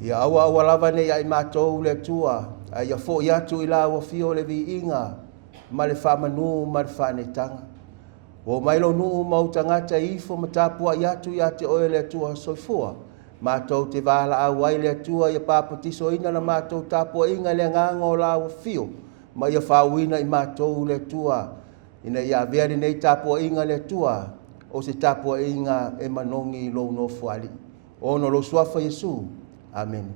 Ia awa lava nei ai mātou le tua, ia fo i atu i la ua fio le vi inga, ma le whamanu, ma le whanetanga. O mailo nuu mau tangata ifo matapua i atu i ate oe le tua soifua, mātou te wala au ai le tua ia pāputiso ina na mātou tapua inga le nganga o la ua fio, ma ia whauina i mātou le tua, ina ia veari nei tapua inga le tua, o se tapua inga e manongi lo no fuali. Ono lo suafa Yesu. Amen.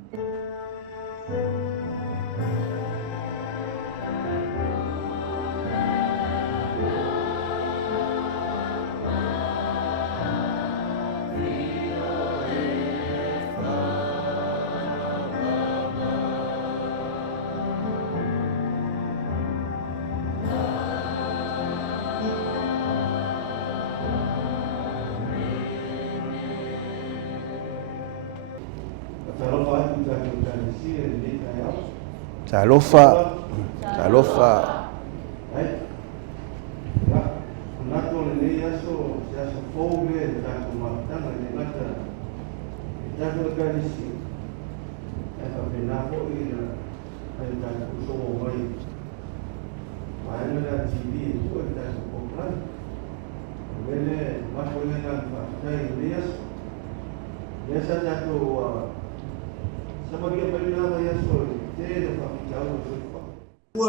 Talofa.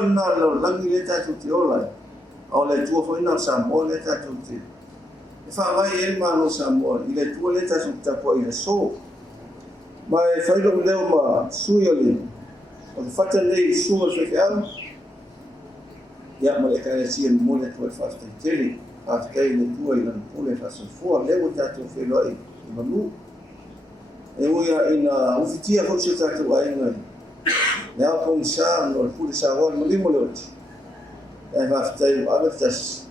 Na lo langi le tatu te ola o le tua foi na Samoa le tatu te e fa vai e ma no Samoa i le tua le tatu te po i le so ma e fai lo leo ma sui ali o le fata nei su o se fiao ya ma le kai si en mo le tua fasta tele a kai le tua i la pule fa so fu le o tatu fe lo i manu e o ya ina ufitia fo se tatu ai ngai Nea kong sa no puli sa wan mo limo leot. E va ftai abertas.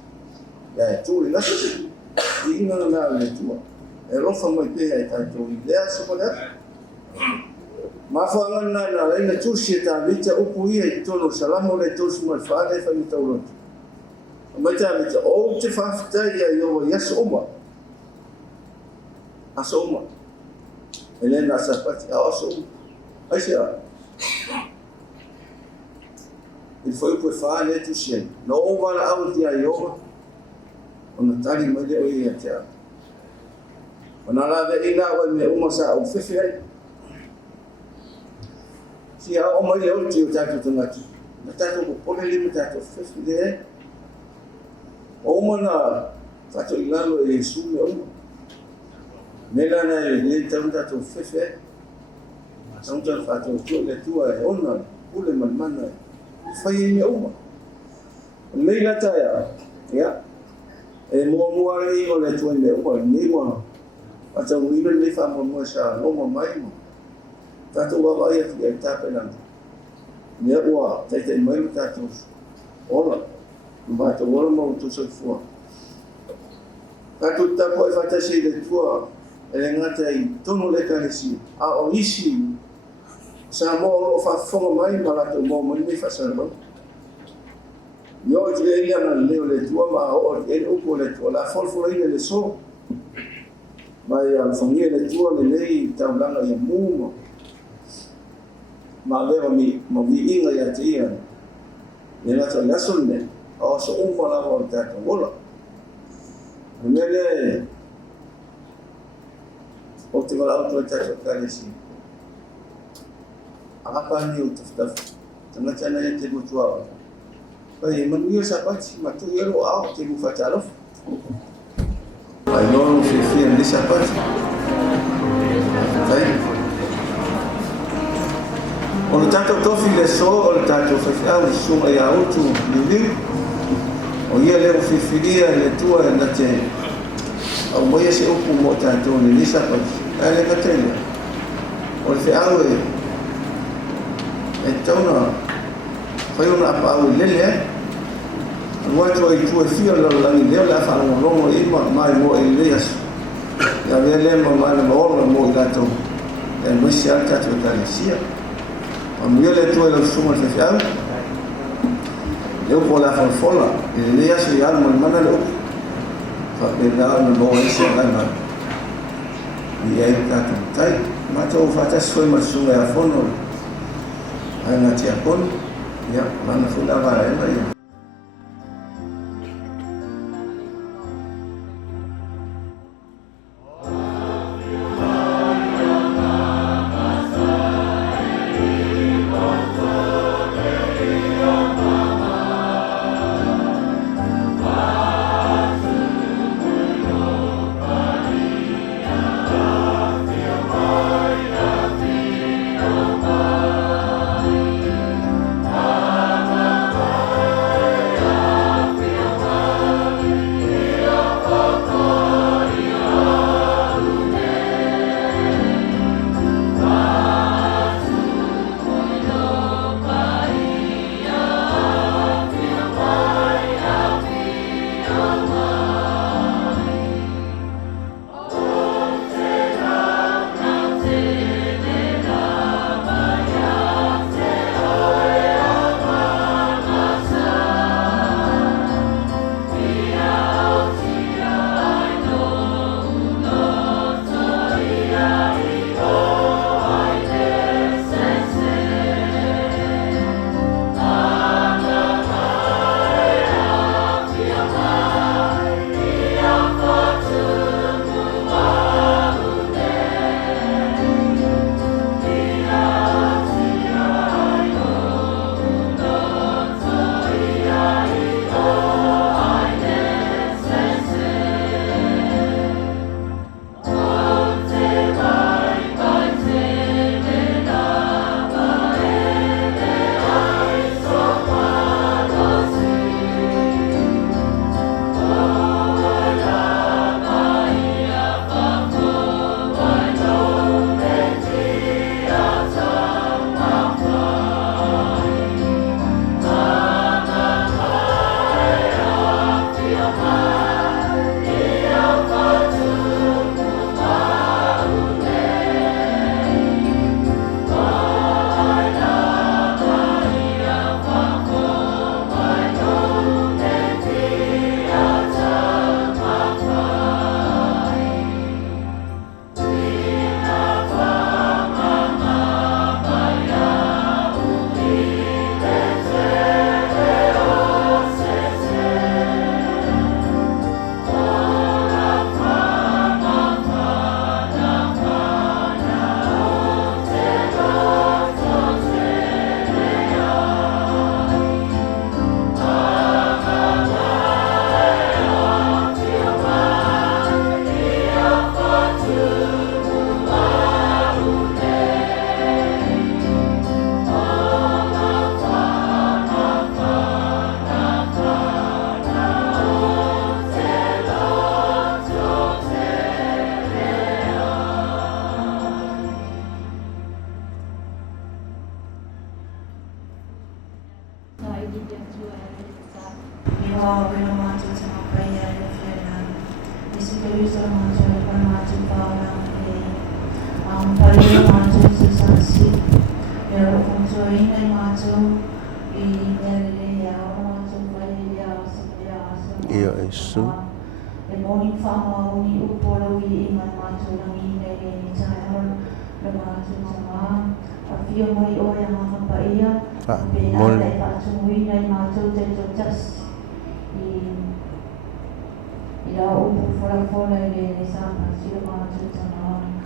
Ya tu ina se. Ina na le tu. E rofa mo pe ai ta tu idea so pole. Ma fa na la ina tu si ta vita o pui e tolo salamo le tu mo fa le fa mi tolo. Ma ta vita o te fa ftai ya yo ya soma. Asoma. Elena Sapati asoma. Ai sia. Il foi por fare tu sei no va la auti a io on tali ma de oi atia ona la ve ina o me uma sa o fefe si a o mai o ti o tato tangati na tato ko pole li tato fefe de o mana tato ilalo e su me o nela na le tato fefe Saunga fato tu le tua e ona pule man fai me uma leila taia ya e mo ai o le tua me uma ni mo ata o ile le fa mo sa no mo mai mo tato wa vai e ta pena ne wa te mai tato ona ma to wala mo tu so fu tato ta poi fata sei le tua e ngata i tono le kanisi a o isi sa mo fa fonga mai mala to mo ni fa sa no yo je ia na le tua ma o e o ko le tua la fol le so mai a fonga le tua le nei ta langa ia mu ma le mo mi inga ia tia le na ta lason ne o so un mo la volta to vola nele o te wala auto ta kanisi apa ni utaf tanga tana e te mutua pai manuia Sapati matu yero au te mu fatalo ai non se fia di Sapati sai o tato tofi le so o tato fa au su ai auto Liuliu o ia le fifilia le tua na te au mo ia se upu mo tato ni Sapati ale katena o le au então foi uma apa lele o outro aí foi filho lá em Deus lá falando longo aí mas mo Elias já vê lembra mais no mo gato é muito certo que a Galicia a mulher é tua ela suma se fiar eu vou lá fora Elias e alma mana lo fa pegar no bom esse lá e aí tá tai Matou fatas foi masunga a fono. Ai na tia kon. Ya, mana funa vara ela ya.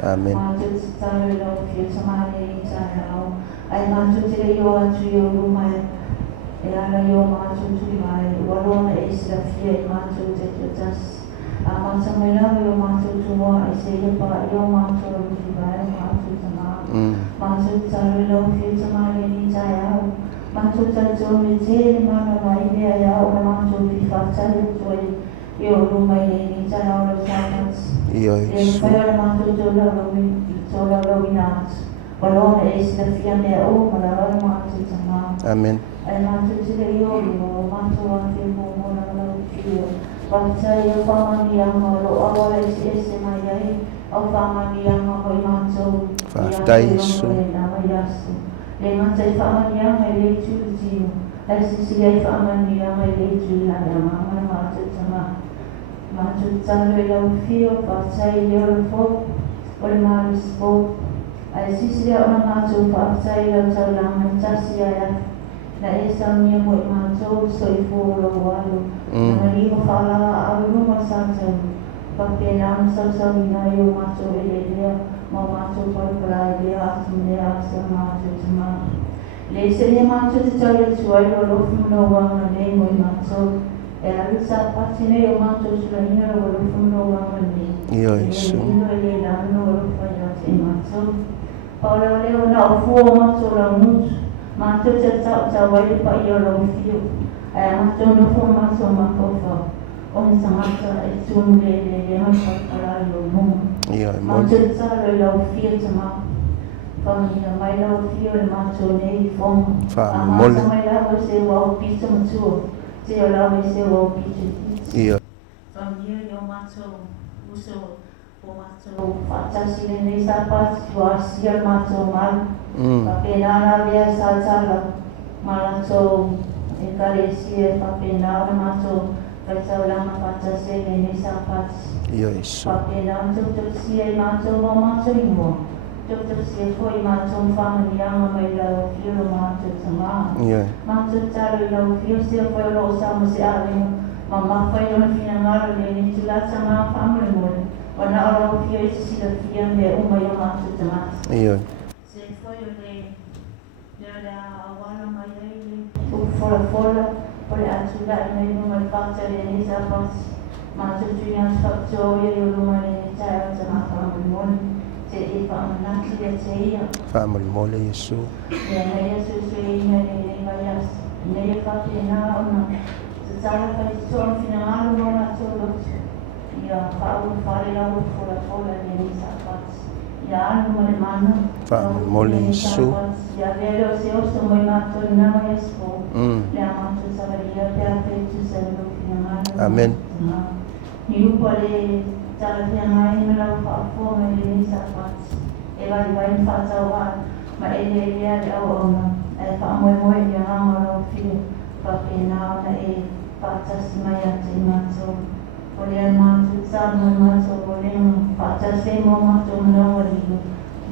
Amen. Amen. sisi ona mātou whaaftai lau tau langa tasi aia. Na Sauniga mo mātou soiforo walu. Na lima whala auruma sātou. Papena ana Sauniga i o mātou elelea. Mo mātou parparai lea atumlea asa mātou tama. Le senia mātou te tau atu ai lo lofu no wanga ne mo i mātou. E alu Sapati ne o mātou sulaina lo lofu no wanga ne. Ia Iesu. Le lano o lofu ai ate i mātou. Paula leo na o fua mātou la mutu. Mātou te tau ai pa i o lau fio. Mātou no fua mātou makofa. O ni sangata e tunu le hapa o mungu. Ia Mātou te tau i lau fio te mā. Pamina mai lau fio le mātou nei fonga. Mole. Mātou mai lau se wau pisa matua. Te o lau se wau pisa. Ia. Pamina i o mātou uso o mātou whatasi le nei Sapati kua sia mātou malu. Papena lea Satala, malato e karesia papena mato kaitau lama patase le Sapati. Ia Iesu. Papena sia mato mato ingo. Sia foi mato familianga mai la fio mato tama. Ia. Mato talo la fio sia foi lo sama se ale. Mama foi ona fina ngara le ni tula sama family mo. Ona la fio isi la fia le uma yo mato tama. Ia. Fora, pole atuda nei numai fata le nei Sapati. Mātou tuina whakatau e o runga le tai o tana whamamoni. Te e whamanaki le te ia. Whamamole Iesu. Ia nei asu sui ina nei mai as. Nei e whapena ona. Te tala kai te toa whina malu mo na tō lotu. Ia whaau whare au fora le nei Sapati. Ia anu mo le mana. Whamamole Iesu. Ia leo se oso mo i mātou i nama espo. Lea mātou savaria pia petu sa lukina mana. Amen. Ni upa le talapia mai me lau whaafo me le ni Sapati. E vai whatau wa ma e lea le au ona. E whaamoe i a hama lau whio. Whapena ona e whaatasi mai ate i mātou. O lea mātou tāna mātou o lea whaatasi mo mātou manawa ligo.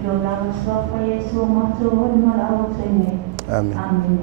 Lo lau swapa Yesu o mātou o le mara o tene. Amen. Amen.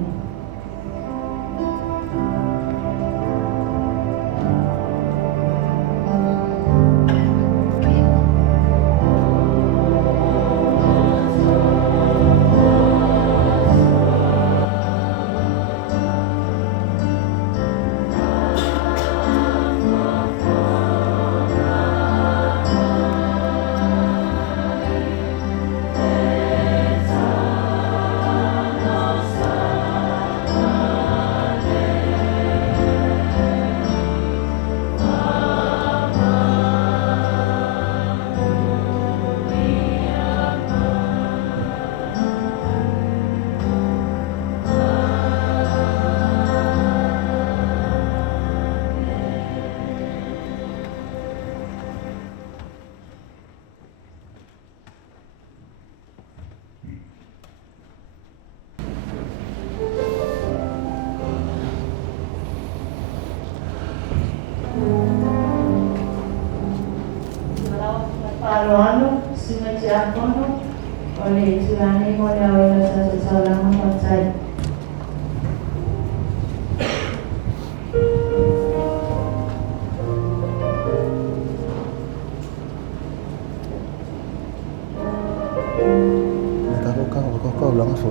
Ano, sunga te akono, o le tulane mo le awela sa Satala mo patai. Kau lang fo.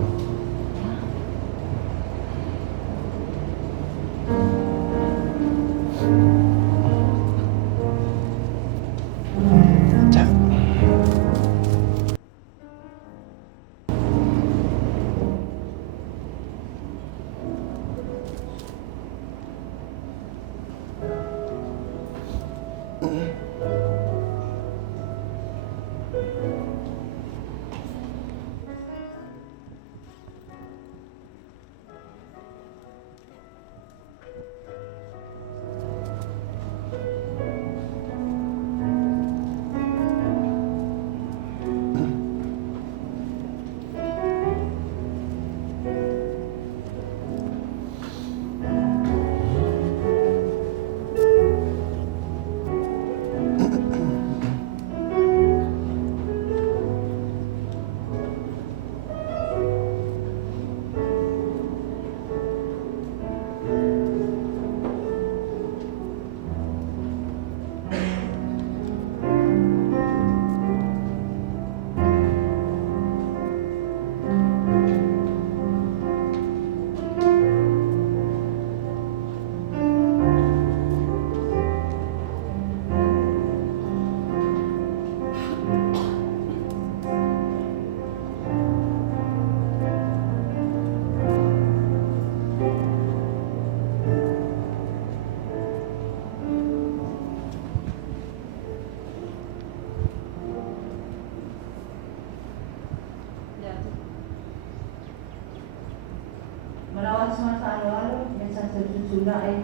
tātou tutulae,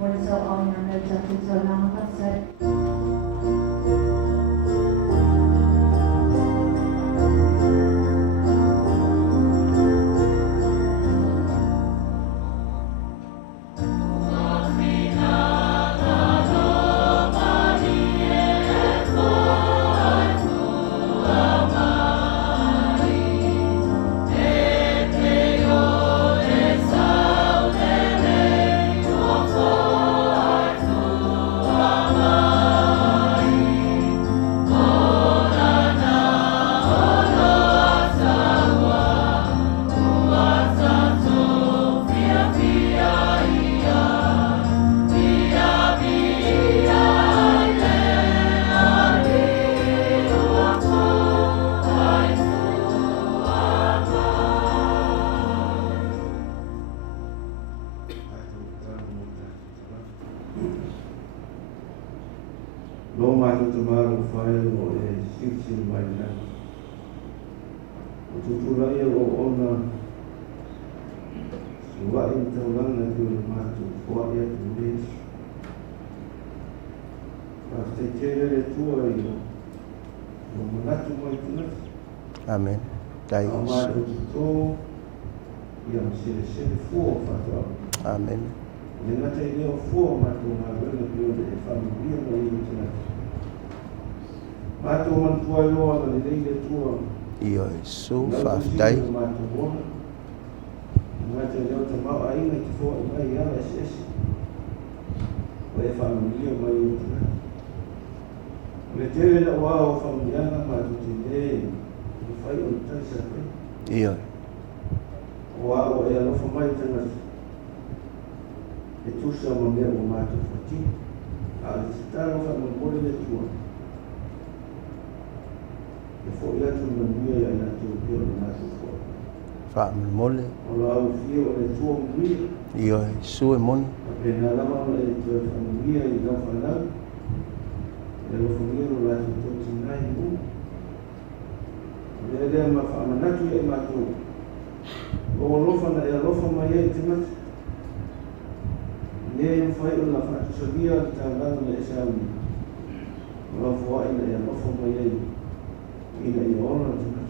wale sau au nana tātou taulanga patai. Lo mātou te māru whae o e siksi mai nā. O tuturai o ona suwai tau langa ki o mātou whae atu reis. Ka te kere tua i o manatu mai tunati. Amen. Dai A mātou tuto i am sere fua whatau. Amen. Ne ngata i leo fua mātou ngā wena ki o e whamia mai i tunati. Mātou mantua i loa na leile tua. Io Jesu whaftai. Ngata leo te mau aina ki fua i mai ala esi. O e whamia mai i tunati. Le tere na wao whamia mātou te le. Te whai o taisa koe. Io. Wao e alofa mai tunati. E tusa ma mea o mātou whati. A le titaro wha mole le tua. E fo ia tu na mia ia na tu pio na tu fo. Whamole. O la au fio o le tua mia. Io Jesu e moni. A pe na lama o le tua mia i la whanau. E lo whamia o la tu toti nai mu. E lea ma whamanatu e mātou. O lofa na e lofa mai e te mati. Ne e whai o la whatusavia ta lana le esauni. O la whai na e lofa mai e ina i ona tuna.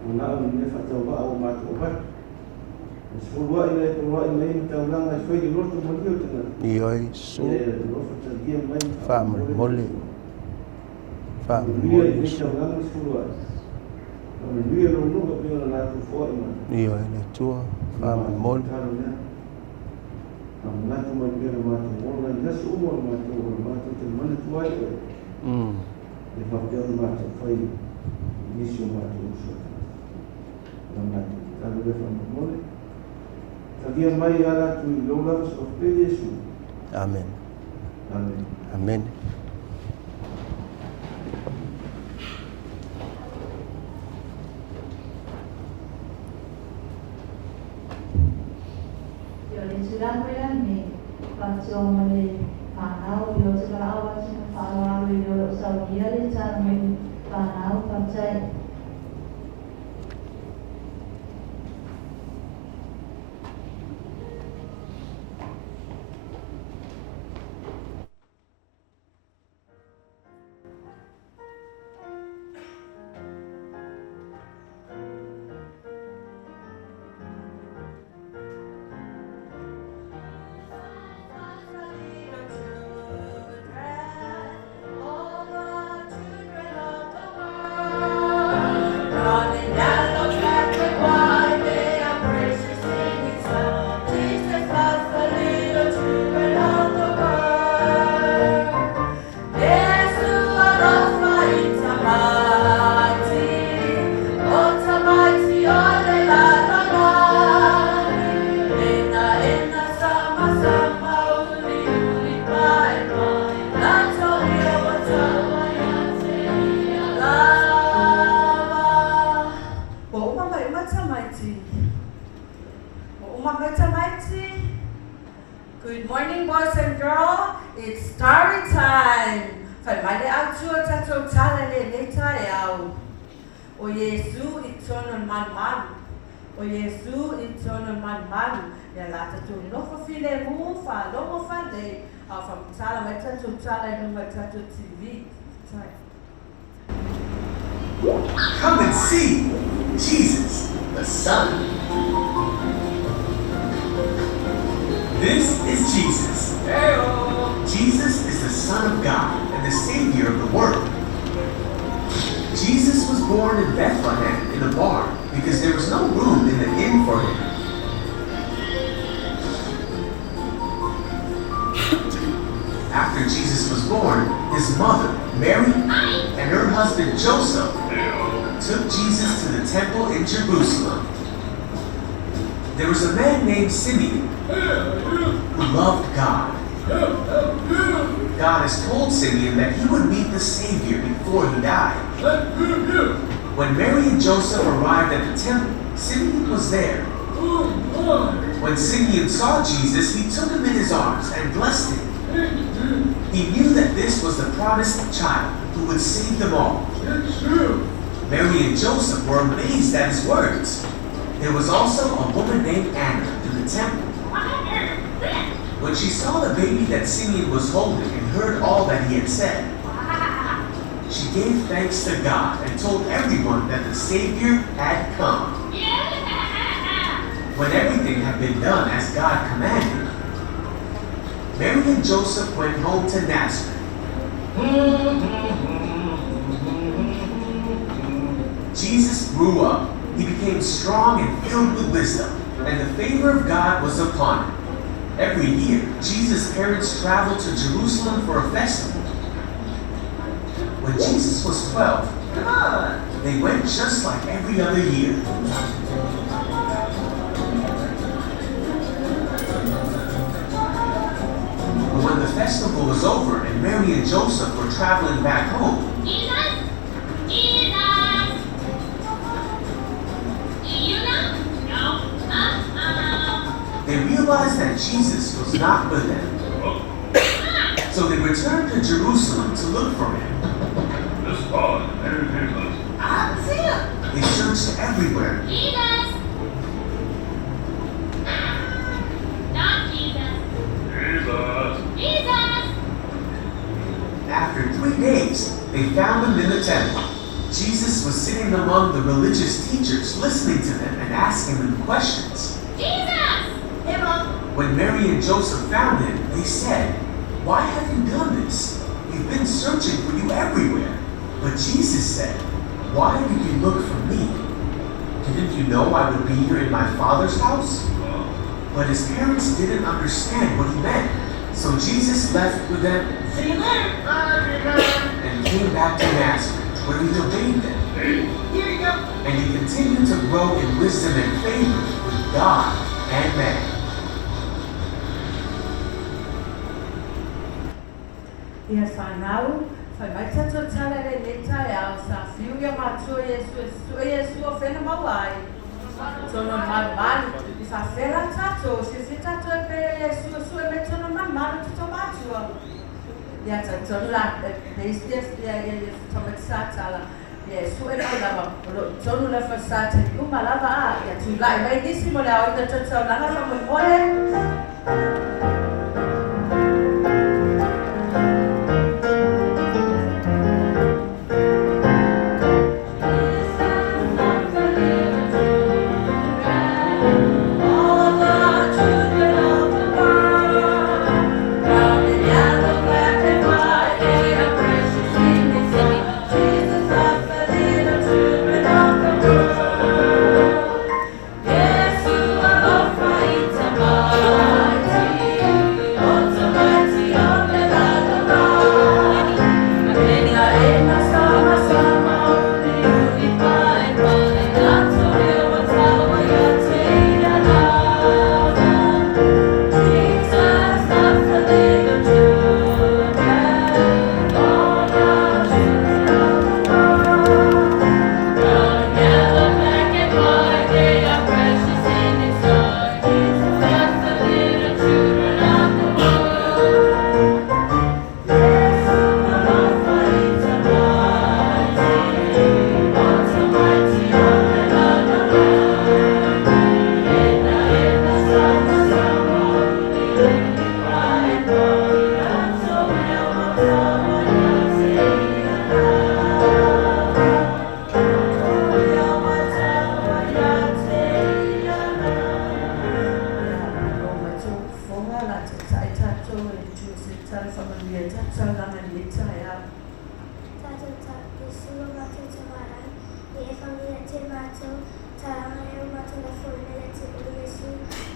O nā uni ne whatau wa o mātou wai. E sifurua ina e kurua ina ina tau langa e whai i roto mani o tuna. Io Jesu. E lofa ta dia mai. Whamole. Nia Whamole. i ne tau langa sifurua. Ame nui e lo nuka pio na nātu whai ma. Io e le tua. Whamole. Ame nātu mai pio na mātou ona i nasu umo na mātou o mātou te mana tuai e. E whapea na mātou whai nisi o mātou uso. Na mātou tālu e whamamole. Takia mai ala tu i lowlands of Pedesu. Amen. Amen. Amen. Yo le tulakoia me pātionga le whanau, yo te la awa tina whanau i lo Sauniga le tāna me whanau patai. Good morning, boys and girls. It's story time. Whaimale au tua tatou tala le leita e au. O Yesu I tono malu. o Yesu i tonu malu ya lata tu nofo file mu fa lomo fande au fa Satala mai tatu tala no mai tatu TV. Come and see Jesus, the Son. This is Jesus. Hey-o. Jesus is the Son of God and the Savior of the world. Jesus was born in Bethlehem in a barn because there was no room in the inn for him. After Jesus was born, his mother, Mary, and her husband Joseph took Jesus to the temple in Jerusalem. There was a man named Simeon who loved God. God has told Simeon that he would meet the Savior before he died. When Mary and Joseph arrived at the temple, Simeon was there. When Simeon saw Jesus, he took him in his arms and blessed him. He knew that this was the promised child who would save them all. Mary and Joseph were amazed at his words. There was also a woman named Anna in the temple. When she saw the baby that Simeon was holding and heard all that he had said, she gave thanks to God and told everyone that the Savior had come. When everything had been done as God commanded, Mary and Joseph went home to Nazareth. Jesus grew up. He became strong and filled with wisdom, and the favor of God was upon him. Every year, Jesus' parents traveled to Jerusalem for a festival. When Jesus was 12, they went just like every other year. But when the festival was over and Mary and Joseph were traveling back home, they realized that Jesus was not with them. So they returned to Jerusalem to look for him. They searched everywhere. After 3 days, they found him in the temple. Jesus was sitting among the religious teachers, listening to them and asking them questions. When Mary and Joseph found him, they said, "Why have you done this? We've been searching for you everywhere." But Jesus said, "Why did you look for me? Didn't you know I would be here in my Father's house?" But his parents didn't understand what he meant. So Jesus left with them and came back to Nazareth, where he obeyed them. And he continued to grow in wisdom and favor with God and man. Ia whanau, whai mai tato tala re leta e au sa fiu ia mātua Yesu o whena mawai. Tono malu, i whawhera tato, si tato e pe Yesu e me tono malu tuto mātua. Ia tono la, S.D.A e tomat Satala. Yesu e maulava, tono la whasata ni umalava a, ia tu lai mai nisi mo le au ina tatau langa whamoi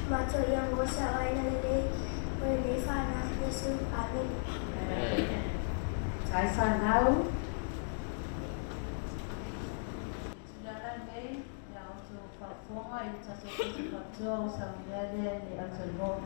Mato yang gosa waina lele boleh fana Yesu amin. Sai whanau. Saudara May, yang untuk whafonga i taso kutu katoa o Sauniga ni atalmo.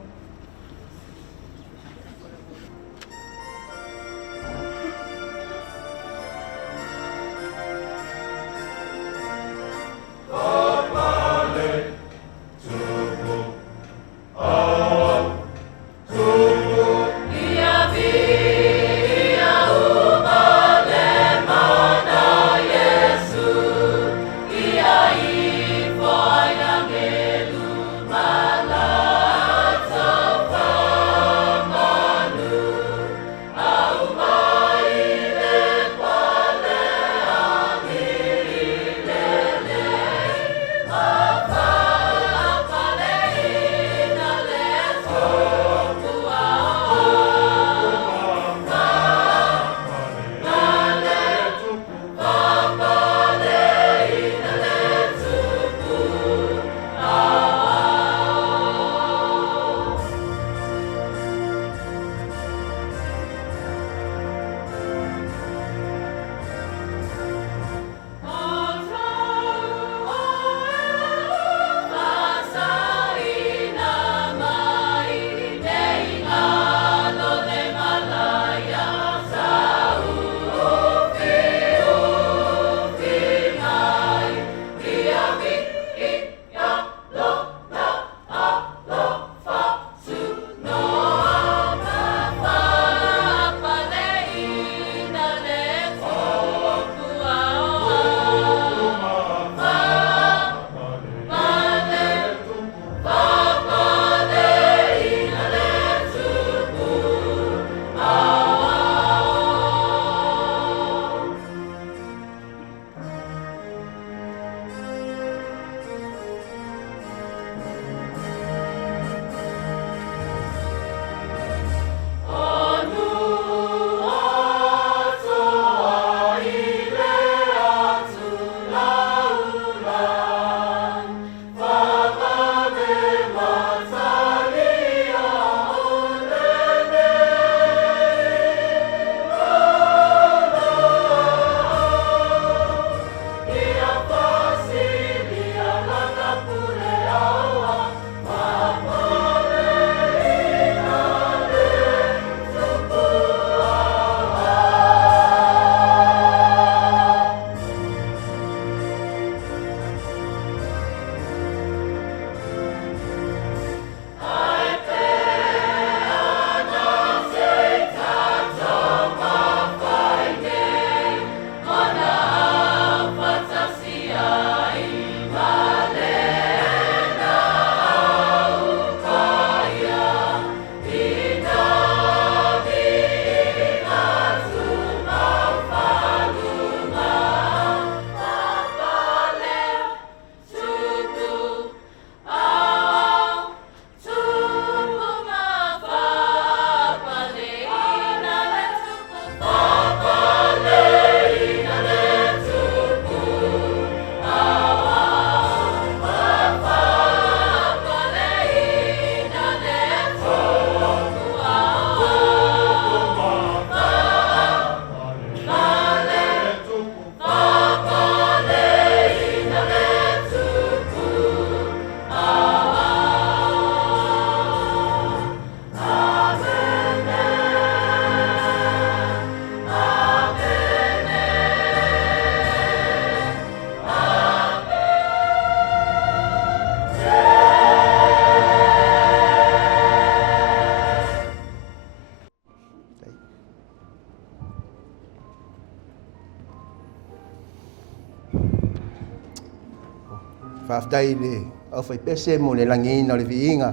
Whaftai le au whai pese mo le langina o le viinga.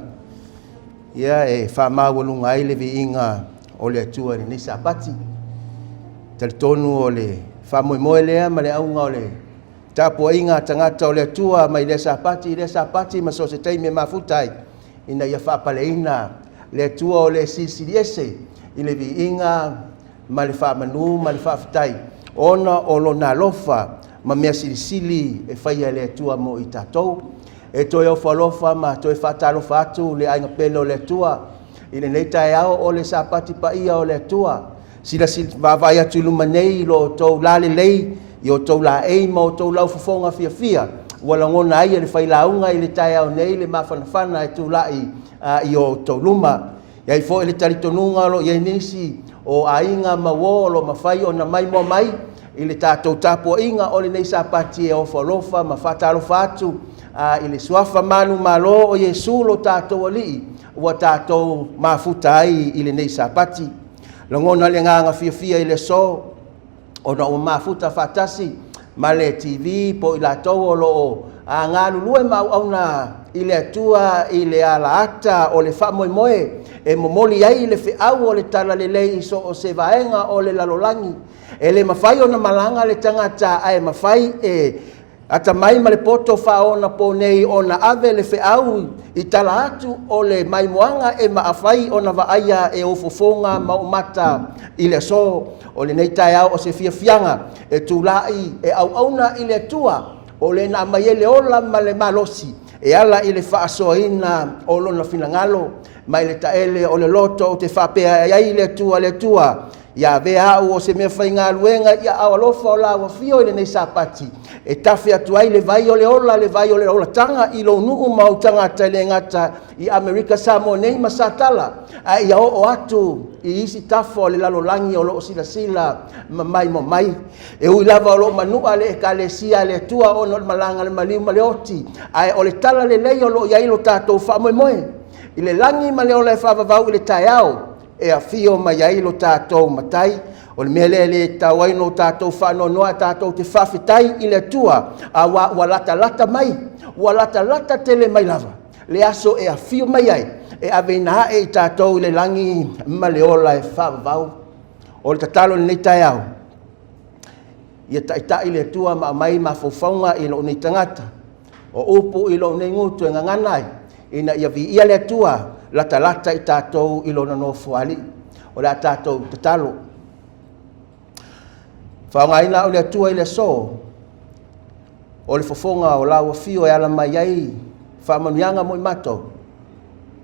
Ia e whamawalunga ai le viinga o le atua ni Sapati. Tali tonu o le whamoemoe lea ma le aunga o le tapua inga tangata o le atua mai le Sapati ma so se teime mafutai. Ina ia whapaleina le atua o le sisiriese i le viinga ma le whamanu ma le whaftai. Ona o lo na lofa ma mea silisili e whaia le atua mo i tatou. e toi o falofa ma toi whatalofa atu le ainga pele o le tua. I le nei tae ao o le sapati pa ia o le tua. Sila vavai atu luma nei lo tau lale lei, i o tau la eima o tau lau fofonga fia fia. Wala ngona ai le whailaunga i le tae au nei le mawhanawhana e tu lai i o tau luma. Iai fo i le taritonunga lo iai nisi o ainga mawo lo mawhai o na mai mo mai. I le tātou tāpua inga o le nei sapati e o whalofa ma whatalofa atu. I le suafa manu malo o Yesu lo tātou alii. Ua tātou mafuta ai i le nei sapati. Langona le nganga fia fia i le so. O na o mafuta whatasi. Ma le TV po i la tau o lo ngā lulue mau au na i le atua i le ala ata o le wha moe moe. E momoli ai le whiau o le tala le lei so o se vaenga o le lalolangi. E le mawhai o na malanga le tangata ai mawhai e ata mai ma le poto wha o na po nei o na ave le whiau i tala atu o le mai moanga e maawhai o na vaaya e o fofonga maumata i le so o le nei tai au o se fia fianga e tūlai e au auna i le tua o le na mai ele ola ma le malosi e ala i le whaasoina o lona finangalo mai le taele o le loto o te whapea ai le tua ia vea au o se mea whainga luenga ia awalofa o la wafio i le nei sapati e tafi atu ai le vai o le ola tanga i lo nuu mau tangata le ngata i Amerika Samoa nei ma Satala a ia o atu i isi tafo le lalolangi o lo sila mai mo mai e ui lava o lo manua le ekalesia le tua o no malanga le maliu ma le oti a o le tala le lei o lo iai lo tātou wha moe moe i le langi ma le o le whavavau i le tai au e a fio mai ai lo tātou matai o le mea le tau ai no tātou whano noa tātou te whawhitai i le tua a wa lata mai wa lata tele mai lava le aso e a fio mai ai e a veina e tātou i le langi ma le ola e whavavau o le tatalo nei tai au ia taita i le tua ma mai ma faufaunga i lo nei tangata o upu i lo nei ngutu e nganganai ina ia vi ia le tua lata i tātou i lona no fuali o la tātou tatalo. Whaongaina o le atua i le so o le fofonga o laua fio e ala mai ai whaamanuianga mo i matou.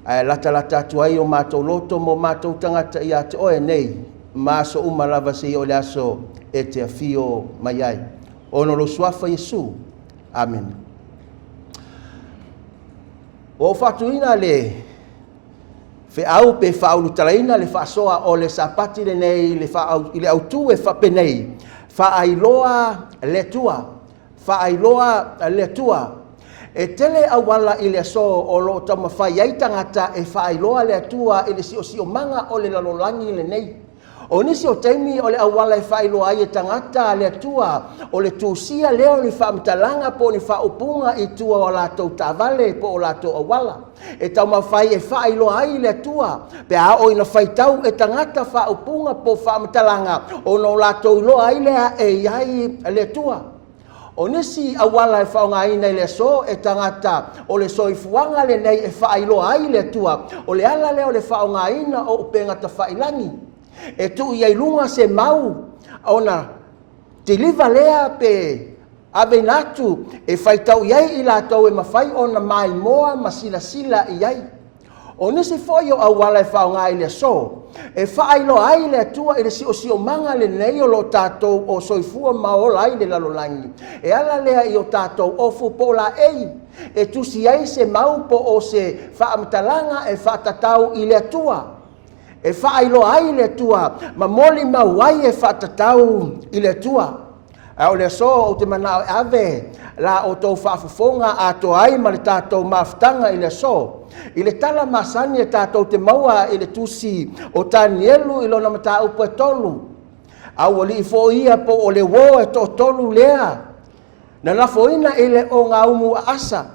Ai lata atua i o matou loto mo matou tangata i ate oe nei maso umalava se i o le aso e te afio mai ai. Ono lo suafa Yesu. Amen. O whatuina le Fe'au pe fa'aulu talaina le fa'asoa o le sapati le nei le fa'au i le autu e fa'pe nei fa'ailoa le tua e tele awala i le so o lo tama fai ai tangata e fa'ailoa le tua i le si o manga o le lalolangi le nei o nisi o taimi o le awala e whailoa ai e tangata le tua o le tūsia leo ni whaamtalanga po ni whaupunga i tua o lātou tāwale po o lātou awala e tau mawhai e whailoa ai le tua pe a o ina whaitau e tangata whaupunga po whaamtalanga o no lātou loa ai lea e iai le tua o nisi awala e whaonga ina i le so e tangata o le soifuanga le nei e whailoa ai le tua o le ala leo le whaonga ina o upenga ta whailangi e tu iai lunga se mau ona te liva lea pe ave natu e whaitau iai i lātou e mawhai ona mai moa masila iai o nisi foi o awala e whaonga i le so e whailo ai le atua i le si o manga le nei o lo tātou o soifua maola ai le lalolangi e ala lea i o tātou o fupola ei e tusi ai se mau po o se whaamtalanga e whatatau i le atua e whailo ai le tua, ma moli mawai e whatatau i le tua. O le so o te manao ave, la o tau whaafufonga a to ai ma le tātou maftanga i le so. I le tala masani e tātou te maua i le tusi o tanielu i lona mata upo e tolu. Au o li i fo ia po o le wo e to tolu lea. Na lafoina i le o ngā umu asa.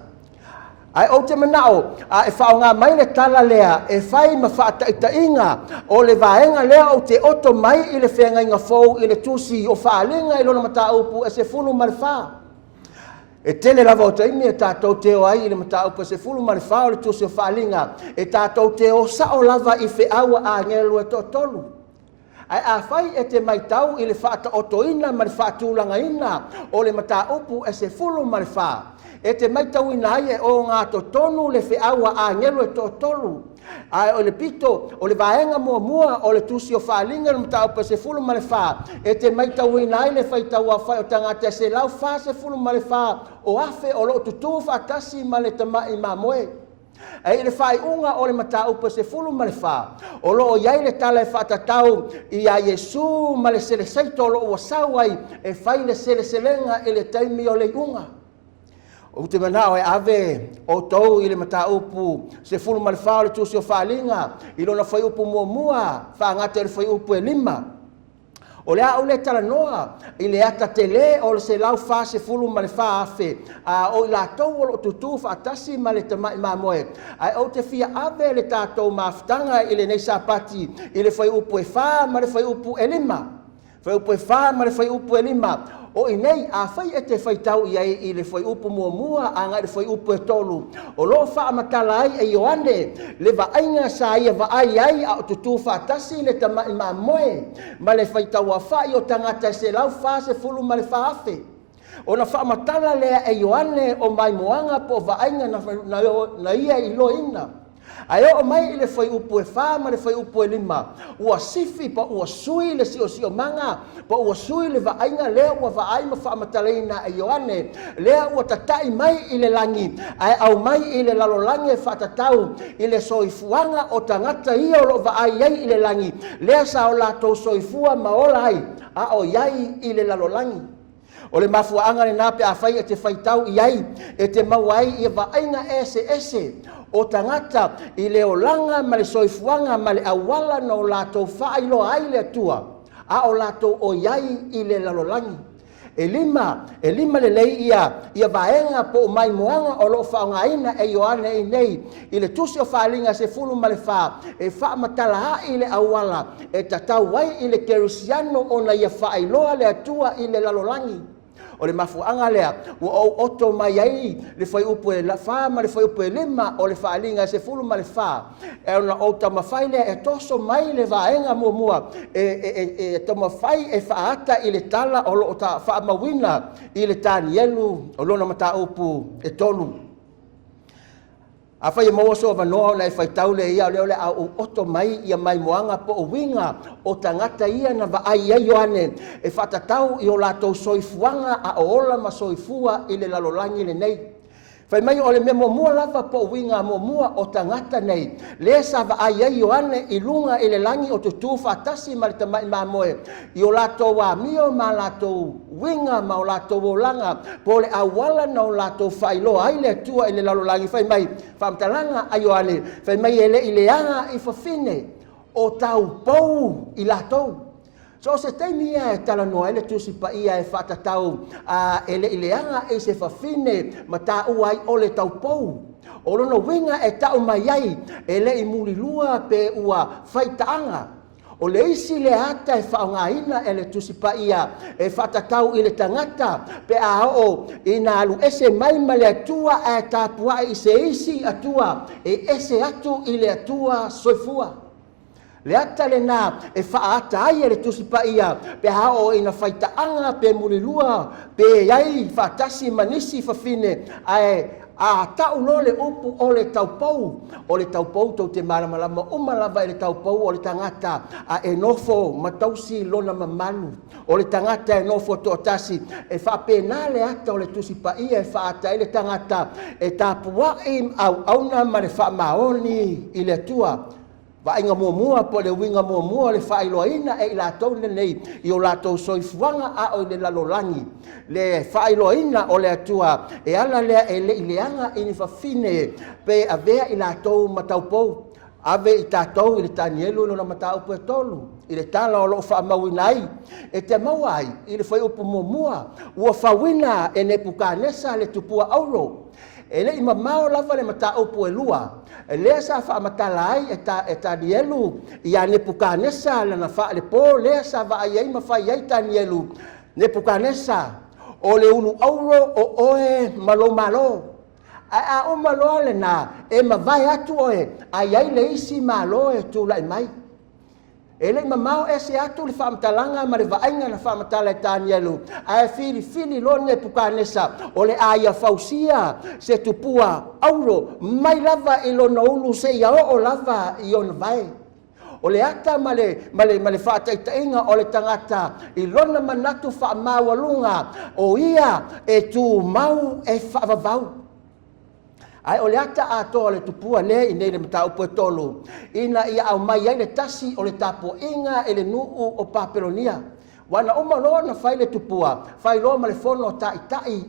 Ai o te manao, e whaonga mai le tala lea, e whai ma whaataita inga, o le vaenga lea o te oto mai i le whenga inga fau i le tusi o whaalinga i lona mata upu e se fulu mare wha. E tele lava o taimi e tātou te o ai i le mata upu e se fulu mare wha o le tusi o whaalinga, e tātou te o sa o lava i whiaua a ngelu e totolu. Ai a whai e te mai tau i le whaata oto ina mare whaatulanga ina, o le mata upu e se fulu mare wha. e te mai tau ina ai o ngā totonu le whiaua a ngelu e totolu. Ai o le pito, o le vaenga mua o le tusi o whaalinga le mta upa se fulu ma le wha. E te mai tau ina ai le whai tau a whai o tangata se lau wha se fulu ma le wha. O afe o lo tutu whaatasi ma le tamai ma moe. Ai le whai unga o le mta upa se fulu ma le wha. O lo o iai le tala e whaatatau i a Yesu ma le sele saito o lo ua sauai e whai le sele selenga e le taimi o le unga. O te manao e ave o tau i le mata upu se fulu ma le whao le tusi o whaalinga i lona whai upu mua whaangata le whai upu e 5. O le au le tala noa i le ata te le o le se lau wha se fulu ma le wha afe o i la tau o lo tutu whaatasi ma le tamai ma moe. Ai o te fia ave le tātou maafutanga i le nei Sapati i le whai upu e wha ma le whai upu e 5. Whai upu e wha ma le whai upu e 5. O i nei, a whai e te whai tau i ai i le whai upu mua a ngai le whai upu e tolu. O lo wha amatala ai e Ioane, le waainga sa ia waai ai a o tutu whaatasi le tamai ma moe. Ma le whai tau a whai o tangata se lau wha se fulu ma le wha afe. O na wha amatala lea e Ioane o mai moanga po waainga na ia i loina. Ai o mai i le whai upu e wha ma le whai upu e 5. Ua sifi pa ua sui le sio manga. Pa ua sui le waainga lea ua waai ma wha amataleina e Ioane. Lea ua tatai mai i le langi. Ai au mai i le lalolangi e whatatau. I le soifuanga o tangata ia o lo waai ai i le langi. Lea sa o lato soifua maola ai. A o iai i le lalolangi. O le mafuanga le nape a whai e te whaitau i ai. E te mauai i waainga ese. O tangata i le olanga ma le soifuanga ma le awala na o lato whailo ai le atua. A o lato o iai i le lalolangi. E lima le lei ia vaenga po mai moanga o lo whaongaina e Ioane i nei. I le tusi o whaalinga se fulu ma le wha. E wha matala i le awala. E tatau wai i le kerusiano o na ia whailoa le atua i le lalolangi. O le mafuanga lea, ua o oto mai ai le whai upu e la wha ma le whai upu e 5 o le whaalinga se fulu ma le wha. E ona o tamawhai lea e toso mai le vaenga mua. E tamawhai e whaata i le tala o lo ta wha mawina i le tanielu o lona mata upu e tolu. A whai maua soa wanoa na e whai tau le ia leo le au oto mai ia mai moanga po o winga o tangata ia na waai ia Ioane e whatatau i o latou soifuanga a o ola ma soifua i le lalolangi le nei. Whai mai o le memo mua lava po o winga mua o tangata nei. Lea sa waai ia Ioane i lunga i le langi o tutu whaatasi ma le tamai ma moe. I o latou wa mio ma latou winga ma o latou o langa. Po le awala na o latou whailo ai le atua i le lalolangi. Whai mai whamtalanga a Ioane. Whai mai ele i leanga i whawhine o tau pou i latou. So se taimia e tala noa ele tusi pa ia e whatatau ele i leanga e se whawhine ma tā uai o le tau pou. O lona winga e tau mai ai ele i mulilua pe ua whaitaanga. O le isi le ata e whaongaina e le tusi pa ia e whatatau i le tangata pe a o i nā alu ese mai ma le atua e tāpua i se isi atua e ese atu i le atua soifua. Le ata le nā e whaata ai e le tusi pa ia pe hao ina whaitaanga pe mulilua pe iai whaatasi manisi whawhine a tau no le upu o le taupou. O le taupou tau te maramalama umalava e le taupou o le tangata a e nofo matausi lona mamalu. O le tangata e nofo toatasi e whapena le ata o le tusi pa ia e whaata e le tangata e tāpua im au auna ma le whamaoni i le atua. Vainga mua po le winga mua le whailoaina e i lātou nei i o lātou soifuanga a o le lalolangi. Le whailoaina o le atua e ala lea e le ileanga i ni whawhine pe a vea i lātou mataupou. Ave i tātou i le tanielu no na mataupu e tolu. I le tala o lo whaamawinai. E te mawai i le whaiupu mua. Ua whawina e ne pukanesa le tupua auro. E le ima mao lava le mataupu e lua. E lea sa whaamatala ai e tanielu i a ne pukanesa le na wha le po. Lea sa vaai ai mawhai ai tanielu. Ne pukanesa o le ulu auro o oe malo. A o malo le na e mawai atu oe. Ai ai le isi malo e tu lai mai. Ele mamau ese atu le whamatalanga ma le vaenga na whamatala e Danielu. Ai fili lo ne pukanesa o le aia fausia se tupua auro mai lava i lona ulu se ia o lava i ona vai. O le ata ma le whaataitainga o le tangata i lona manatu whaamawalunga o ia e tu mau e whaavavau. Ai o le ata ato le tupua le i nei le matau pue tolu. Ina ia au mai ai le tasi o le tapo inga e le nuu o Papelonia. Wana oma loa na whai le tupua. Whai loa ma le fono o tai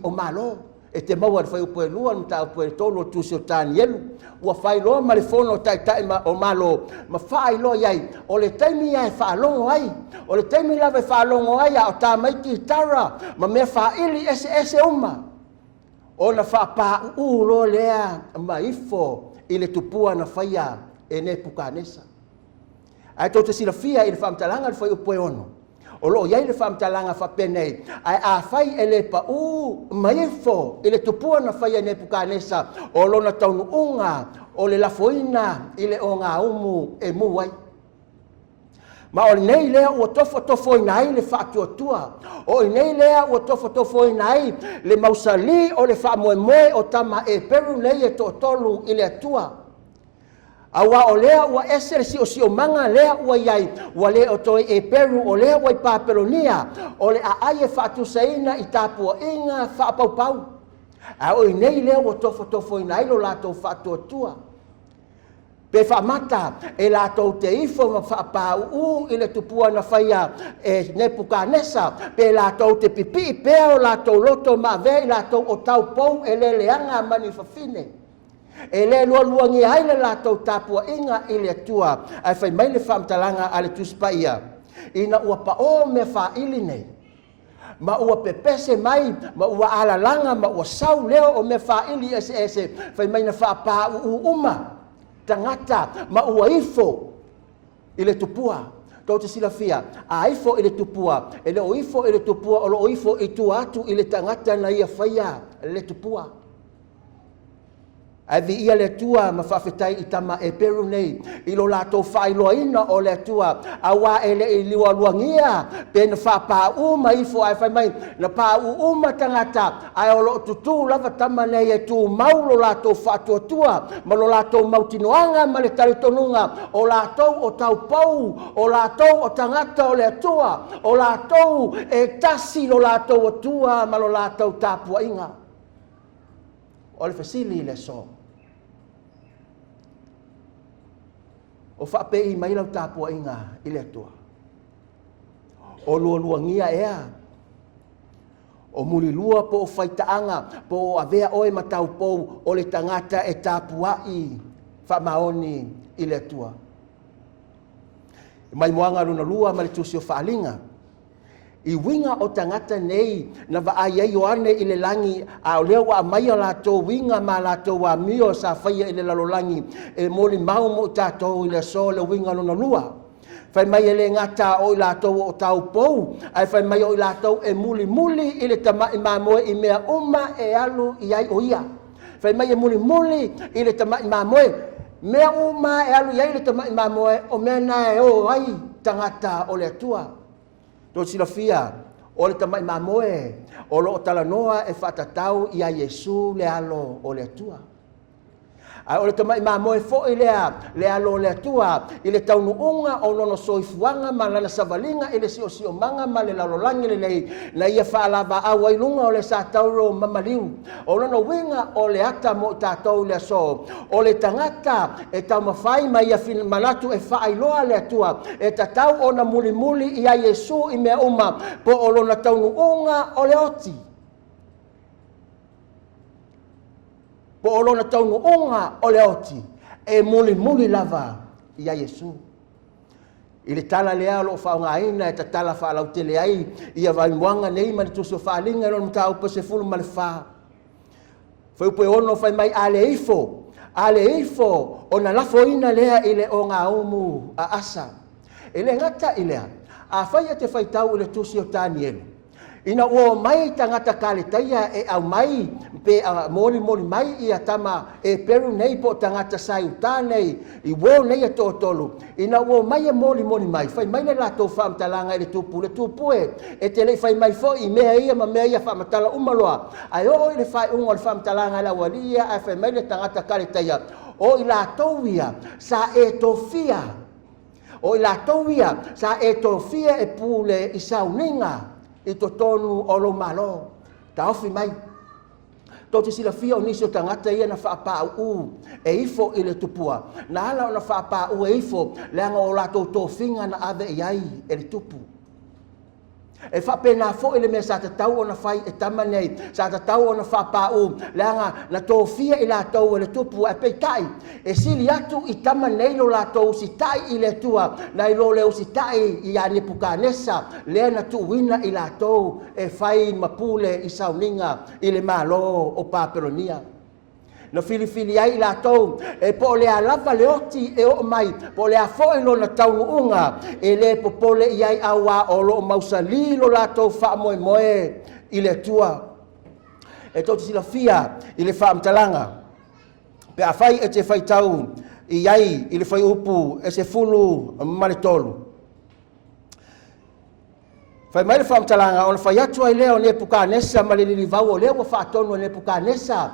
o malo. E te maua le whai upue lua le matau pue tolu o tusi o Danielu. Ua whai loa ma le fono o tai o malo. Ma whai loa iai. O le taimi ia e whaalongo ai. O le taimi lava e whaalongo ai a o tā maiti tara. Ma mea whaili ese uma. Ona whapa lo lea maifo i le tupua na whaia e ne pukanesa. Ai tō te silafia i le whamtalanga le whai upue ono. O lo iai le whamtalanga whapenei. Ai a whai e le pa maifo i le tupua na whaia ne pukanesa. O lo na taunu unga o le lafoina i le o ngā umu e muai. Ma o nei lea ua tofo ina ai le whaatuatua. O nei lea ua tofo ina ai le mausali o le whaamoemoe o tama e peru nei e tolu i le atua. Awa o lea ua ese le si o manga lea ua iai. Ua lea o toi e peru o lea ua i Papelonia. O le a ai e whaatusaina i tāpua inga whaapaupau. A o nei lea ua tofo ina ai lo lato whaatuatua. Pe whamata e lātou te ifo ma whaapau i le tupua na whaia e Nebukanesa. Pe lātou te pipi pea o lātou loto ma vei lātou o tau pou e le leanga mani whawhine. E le luangi ai le lātou tāpua inga i le atua. Ai whai mai le whamtalanga a le tuspaia. Ina ua pa o me whaili nei. Ma ua pepese mai, ma ua alalanga, ma ua sau leo o me whaili ese. Whai mai na whaapau uma. Tangata ma ua ifo i le tupua. Tau te silafia, a ifo i le tupua. E le o ifo i le tupua, o lo ifo i tu atu i le tangata na ia whaia le tupua. Ai vi ia le tua ma whawhetai i tama e peru nei. I lo lātou whailoina o le tua. A wā e le i liwa luangia. Pe na whapā uma ifo ai whai mai. Na pā uma tangata. Ai o lo tutu lava tama nei e tu mau lo lātou whātua tua. Ma lo lātou mautinoanga ma le taritonunga. O lātou o tau pou. O lātou o tangata o le tua. O lātou e tasi lo lātou o tua ma lo lātou tāpua inga. O le whasili le so. O whapei mai lau tāpua inga i le atua. O luangia ea. O muri lua po o whaitaanga, po o avea oe matau pou o le tangata e tāpua i whamaoni i le atua. Mai moanga runa lua ma le tusi o whaalinga. I winga o tangata nei na vaai ai o ane i le langi a o leo wa mai o lato winga ma lato wa mio sa whaia i le lalolangi e moli mau mo tato i le so le winga lona lua. Whai mai e le ngata o i lato o tau pou, ai whai mai o i lato e muli i le tamai mamoe i mea uma e alu i ai o ia. Whai mai e muli i le tamai mamoe, mea uma e alu i ai le tamai mamoe o mea na e o ai tangata o le atua. Tō silafia, o le tamai mamoe, o lo talanoa e whatatau i a Yesu le alo o le atua. Ai o le tamai mamoe fo i le alo o le atua, i le taunu unga o lono soifuanga ma lana savalinga i le si o manga ma le lalolangi le nei, na ia whaalava awa i lunga o le sa tauro mamaliu. O lono winga o le ata mo tātou le aso, o le tangata e tau mawhai ma ia manatu e whaailoa le atua, e tatau o na muli i a Yesu i mea uma, po o lona taunu unga o le oti. Po o lona taunu unga o le oti, e muli lava i a Yesu. I le tala lea lo whaungaina e ta tala whaalau te leai, i a waimuanga nei mani tuso whaalinga no mta upa se fulu male wha. Whaupe ono whai mai ale ifo, o na lafo ina lea i le o ngā umu a asa. E le ngata i lea, a whai te whaitau i le tusi o Danielu. Ina o mai tangata kaletaia e au mai pe moli mai ia tama e peru nei po tangata saiuta nei I wo nei e totolu. Ina o mai e moli mai fai mai le lato whaamtalanga e le tupu e te le fai mai fo I mea ia ma mea ia whaamatala umaloa. Ai o le fai unga le whaamtalanga la walia ai fai mai le tangata kaletaia o I lato ia sa e tofia. O I lato ia sa e tofia e pule I Sauniga. I to tonu o lo malo. Ta ofi mai. To te sila fia o nisi o tangata ia na whaapau u e ifo I le tupua. Na ala o na whaapau e ifo leanga o lato to finga na ave iai e le tupu. E whapena fo I le mea sa tatau o na whai e tamanei. Sa tatau o na whaapau leanga na to fia I lato e le tupu e peitai. E sili atu I tamanei lo lato si tai I le tua. Na I lo leo si tai I ane pukanesa. Lea na tu wina I lato e whai mapule I Sauniga I le malo o Papelonia. Na fili ai lato e po le alava le oti e o mai po le afo I lo na taunu unga e le popole iai awa o lo mausali lo lato fa moe I le tua e toti sila fia I le fa amtalanga pe a fai e te fai tau iai I le fai upu e se fulu maletolu fai mai le whaamtalanga o na whai atu ai leo ne pukanesa ma le lilivau o leo wa whaatonu ne pukanesa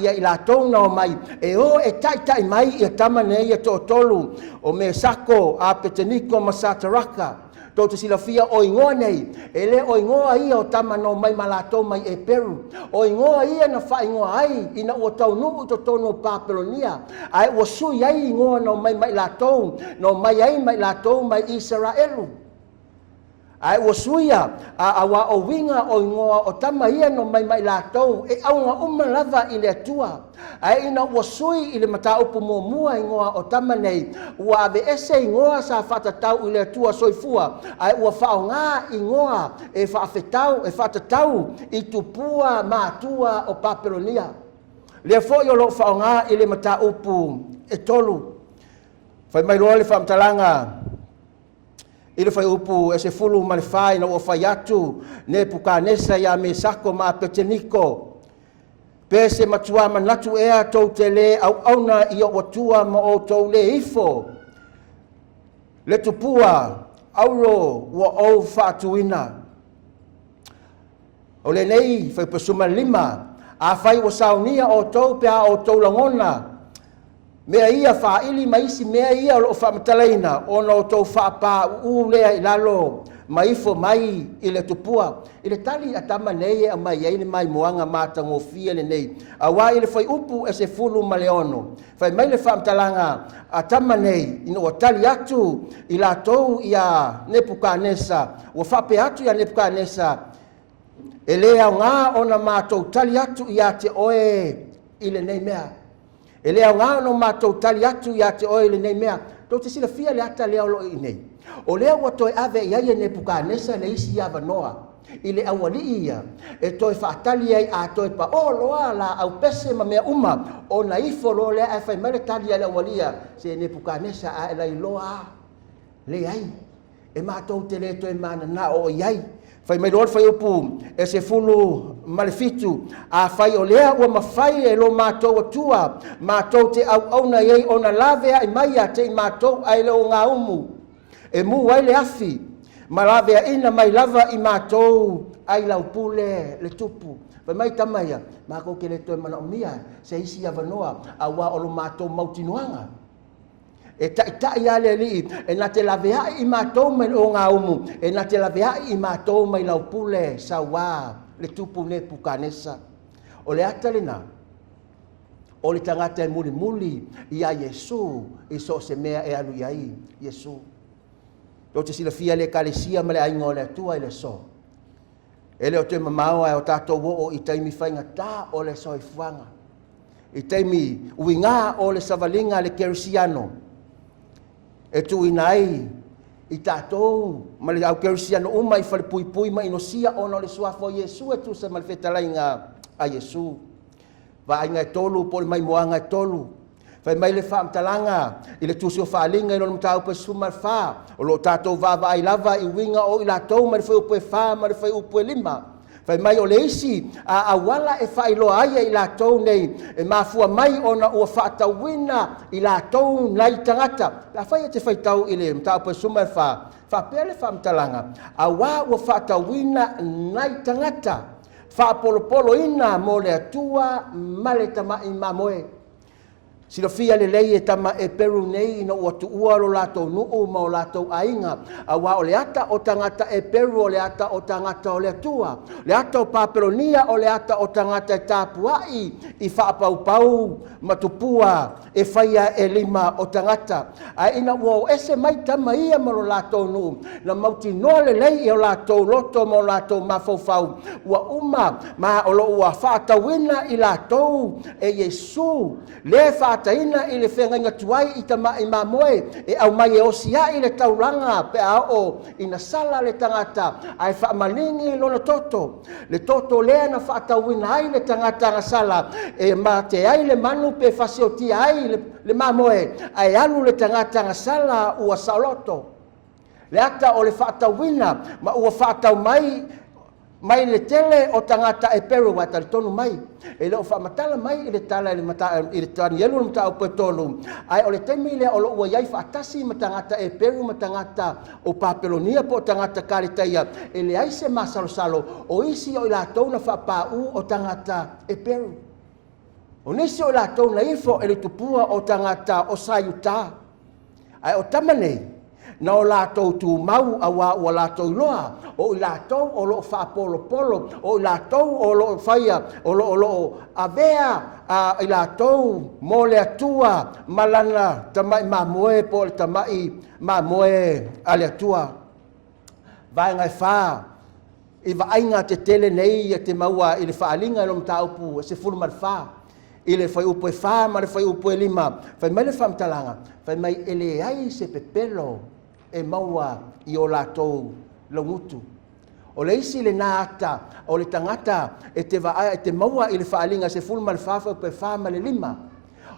ia I latou na o mai e o e tai mai ia tamane ia tolu o me sako a peteniko ma sataraka to te silafia o ingoa nei e le o ingoa ia o tamano mai malatou mai e peru o ingoa ia na wha ingoa ai ina ua tau nuu to tono Papelonia ai ua sui ai ingoa no mai latou no mai ai mai latou mai Israelu ai ua suia awa o winga o ingoa o tama ia no mai latou e aunga lava I le atua ai ina ua sui I le mataupu mua ingoa o tama nei ua ave ese ingoa sa whatatau I le atua soifua ai ua whaonga ingoa e whatatau I tupua maatua o Papelonia le foi o lo whaonga I le mataupu e tolu fai mai loa le whaamtalanga I le fai upu e se fulu ma le fai na ua fai atu ne pukanesa ia me sako ma peteniko. Pe se matua manatu ea tau te le au auna I o watua ma o tau le ifo. Le tupua auro ua au whaatuina. O le nei fai pasuma lima a fai o saunia o tau pe a o tau langona. Mea ia whaili maisi mea ia o lo whamatalaina o no tau whapa lea I lalo maifo mai I le tupua. I le tali atama nei a mai eini mai moanga mata ngofia le nei. A wā I le whai upu e se fulu ma le ono. Whai mai le whaamtalanga atama nei ino o tali atu I la tou ia Nebukanesa. O whape atu ia Nebukanesa. E lea ngā ona mātou tali atu ia te oe I le nei mea. E lea ngā no mātou tali atu ia te oile nei mea. Tau te sila fia le ata lea olo I nei. O lea wa toi ave iaia Nebukanesa le isi iava noa. I le awali ia. E toi whaatali ai a toi pa o loa la au pese ma mea uma. O na ifo lo lea e whai mele tali ai le awalia. Se Nebukanesa a elai loa. Le ai. E mātou te le toi mana na o iai. Fai mai lor fai upu e se fulu malefitu a fai o lea ua mawhai e lo mātou atua mātou te au na iei o na lavea I maia te I mātou ai leo ngā umu e mu ai le afi ma lavea ina mai lava I mātou ai lau pule le tupu fai mai tamaia mākou ke le toi mana o mia se isi avanoa a wā o lo mātou mautinuanga e tai ale li e na te lavea I mātou mai o ngā umu e na te lavea I mātou mai lau pule sa wā le tupu Nebukanesa o le atalina o le tangata e muli ia Yesu I so se mea e alu iai Yesu o te sila fia le kalesia ma le ainga o le atua I le so e le o te mamao e o tātou o I taimi whainga tā o le soifuanga I taimi uinga o le savalinga le kerisiano e tu inai I tātou ma le au kerisiano uma I whare pui ma inosia ona o le suafo Yesu e tu se malfetalainga a Yesu. Wa inga e tolu po le mai moanga e tolu. Fai mai le whaamtalanga, i le tusi o whaalinga i lono mtau pe suma wha, o lo tātou vava ai lava i winga o i la tau, ma le whai upo e wha, ma le whai upo e lima. Fai mai o le isi, a wala e whai loa aia i la tau nei, e mafua mai ona ua whaatawina i la tau nai tangata. La whai e te whai tau i le mtau pe suma wha, whapea le whaamtalanga, a wā ua whaatawina nai tangata, whaapolopolo ina mo le atua, ma le tamai mamoe. Sino fia le lei e tama e peru nei ina ua tuua lo latou nuu ma o latou ainga. A wā o le ata o tangata e peru o le ata o tangata o le atua. Le ata o papelonia o le ata o tangata e tāpuai i whaapaupau matupua e whaia e lima o tangata. A ina ua o ese mai tama ia ma lo latou nuu. Na mauti noa le lei e o latou loto ma o latou mafaufau. Ua uma ma o lo ua whaatawina i latou e Yesu. Le whaataina i le whenga tuai i tamai mamoe e au mai e osia i le tauranga pe ao ina sala le tangata ai whaamalingi lona toto. Le toto lea na whaatawina ai le tangata nga sala e ma te ai le manu pe whasiotia ai le mamoe ai alu le tangata nga sala ua sauloto. Le ata o le whaatawina ma ua whaatau mai le tele o tangata e peru wa tali tonu mai. E leo whaamatala mai i le tala i le tani elu na mta o petolu. Ai o le temi le o lo ua iai whaatasi ma tangata e peru ma tangata o papelonia po tangata karitaia. E le aise ma salo o isi o i la tau na whaapau o tangata e peru. O nisi o i la tau na info e le tupua o tangata o sayuta. Ai o tamanei. Na o lātou tū mau a wā ua lātou loa, o i lātou o lo whapolo, o i lātou o lo whaia, o lo avea i lātou mō le atua malana tamai mamoe po le tamai mamoe a le atua. Vai ngai whā, i waainga te tele nei e te maua i le whaalinga i lo mtaupu, e se fulu mar whā. I le whai upo e whā, ma le whai upo e lima. Whai mai le whamtalanga, whai mai ele ai se pepelo. E maua i o lātou laungutu. O le isi le nā ata, o le tangata, e te maua i le whaalinga se fulma le whawha pe whama le lima.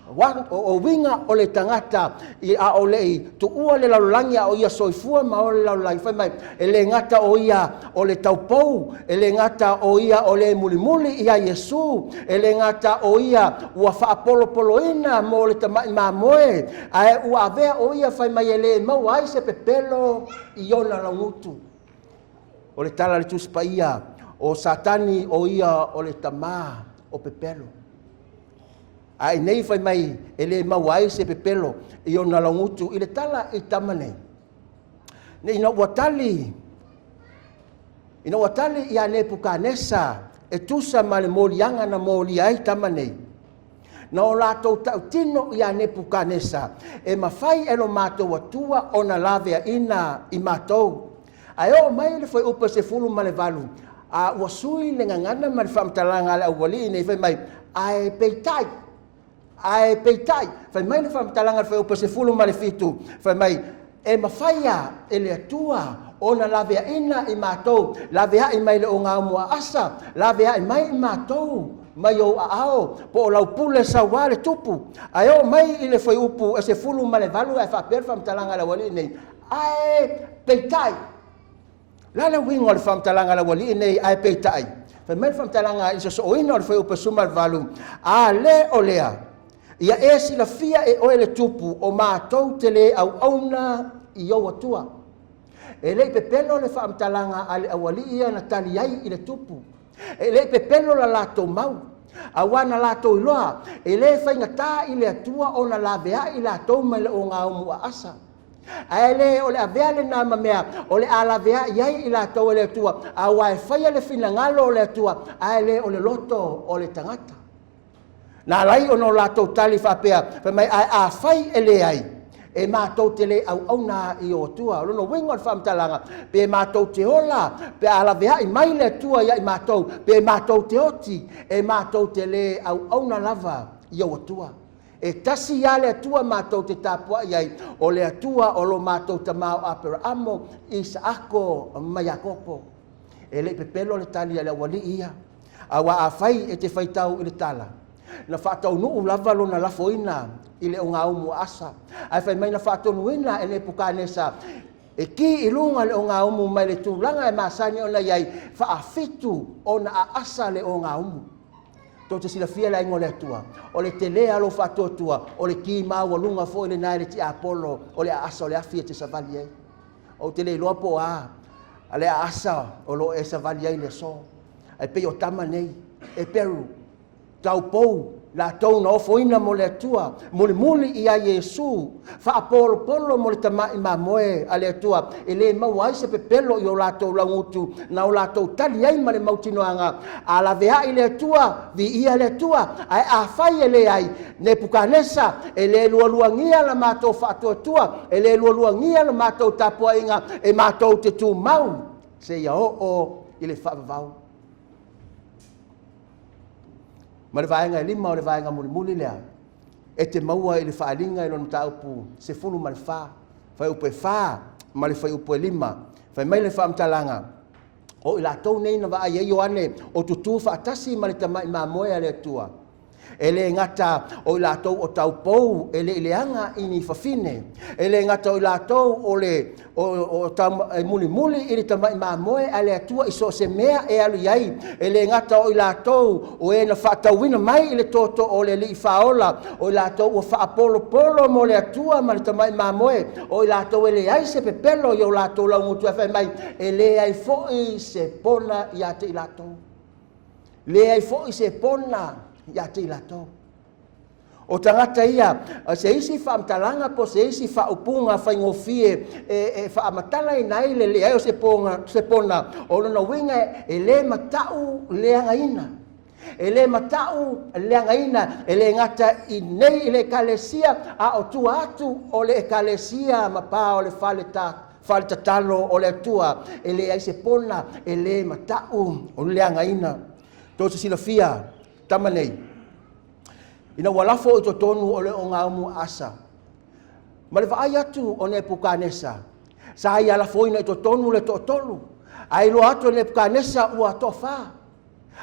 O winga o le tangata, i a o lei, tu ua le laulangi o ia soifua ma o le laulangi. Whai mai, e le ngata o ia o le taupou, e le ngata o ia o le mulimuli ia Yesu, e le ngata o ia ua whaapolopolo ina mo le tamai mamoe, a ua avea o ia whai mai e le mau ai se pepelo i ona laungutu. O le tala le tuspa ia, o satani o ia o le tama o pepelo. Ai nei fai mai ele mawai se pepelo i ona laungutu i le tala i tamane. Ne ina watali i ane pukanesa e tusa ma le molianga na moli ai tamane. Na o lātou tautino i ane pukanesa e mawhai e lo mātou atua ona lavea ina i mātou. Ai o mai le fai upa se fulu ma le valu. A wasui le ngangana ma le whamtalanga le awali i nei fai mai ai peitai. Ai peitai, fai mai le whamtalanga le upa se fulu ma le fitu, fai mai e mawhaia e le atua ona lavea ina i mātou, lavea i mai le o ngā mua asa, lavea i mai i mātou, mai o ao, po o laupule sa wale tupu, ai o mai i le fai upu e se fulu ma le valu e whapere whamtalanga le wali nei, ai peitai, lana wingo le whamtalanga le wali nei, ai peitai, fai mai le whamtalanga i se so oina o le fai upa suma le valu, a le o lea, ia e sila fia e oe le tupu o mātou te le au auna i au atua. E lei pepelo le whaamtalanga a le awali ia na tali ai i le tupu. E lei pepelo la lato mau. A wana lato iloa. E lei whaingata i le atua o na lavea i lato mai le o ngā umua asa. A le o le avea le nā mamea o le a lavea iai i lato o le atua. A wae whaia le finangalo o le atua. A le o le loto o le tangata. Nā lai o no lātou tali whapea, wha mai a whai e le ai, e mātou te le au nā i o tua, lono wingo al whamtalanga, pe mātou te ola, pe alavea i mai le tua ia i mātou, pe mātou te oti, e mātou te le au nā lava i o tua. E tasi ia le atua mātou te tāpua iai, o le atua o lo mātou tamau apera amo, i sa ako mai akopo. E le pepelo le tali le wali ia, a wa a whai e te whaitau i le tala. na whaatau lava lona lafoina i le o ngā umu asa. Ai whai mai na whaatonuina e ne pukanesa e ki i lunga le o ngā umu mai le tūlanga e masani ona iai whaafitu ona a asa le o ngā umu. Tō te sila fia la ingo le atua. O le te lea lo whatotua, o le ki maua lunga fo i le nai le ti apolo, o le a asa o le afia te savali ei. O te le loa po a le a asa o lo e savali ei le so. Ai pe o tama nei, e peru, tau pou, la tau na ofoina mo le atua, muli i a Yesu, fa polo mo le tamai ma moe a le atua, e le mau ai se pepelo i o latou langutu, na o latou tali ai ma le mautinoanga, a la vea i le atua, vi ia le atua, ai a fai e le ai, ne pukanesa, e le lualuangia la matou fa atua, e le lualuangia la matou tapua inga, e matou te tu mau, se ia o i le whaavavau. Ma le vaenga e lima o le vaenga muli lea. E te maua i le whaalinga i lona taupu se fulu ma le wha. Whai upo e wha, ma le whai upo e lima. Whai mai le whaamtalanga. O i la tau nei na waa i ane o tutu whaatasi ma le tamai ma moe le tua. E le ngata o i la tau o tau pou, e le ileanga i ni whawhine. E le ngata o i la tau o le o muli i le tamai ma moe a le atua i so se mea e alu iai. E le ngata o i la tau o e na whaatauina mai i le toto o le li whaola. O i la tau o whaapolo mo le atua ma le tamai ma moe. O i la tau e le ai se pepelo i o la tau lau mutu e whai mai. E le ai foi se pona i ate i la tau. Le ai foi se pona ia te ilato. O tangata ia, se isi whaamtalanga po se isi whaupunga whaingofie e whaamatala i nai le lea o se pona. O lona winga e le matau leanga ina. E le matau leanga ina, e le ngata i nei i le kalesia, a o tua atu o le kalesia ma pā o le whale tatalo o le atua, e le ai se pona, e le matau o leanga ina. Tō se silafia, tama nei. Ina walafo i tonu o le o ngā umu asa. Ma le vaai atu o ne pukanesa. Sa ai alafo ina i tonu le tolu. Ai lo atu ne pukanesa ua tofa.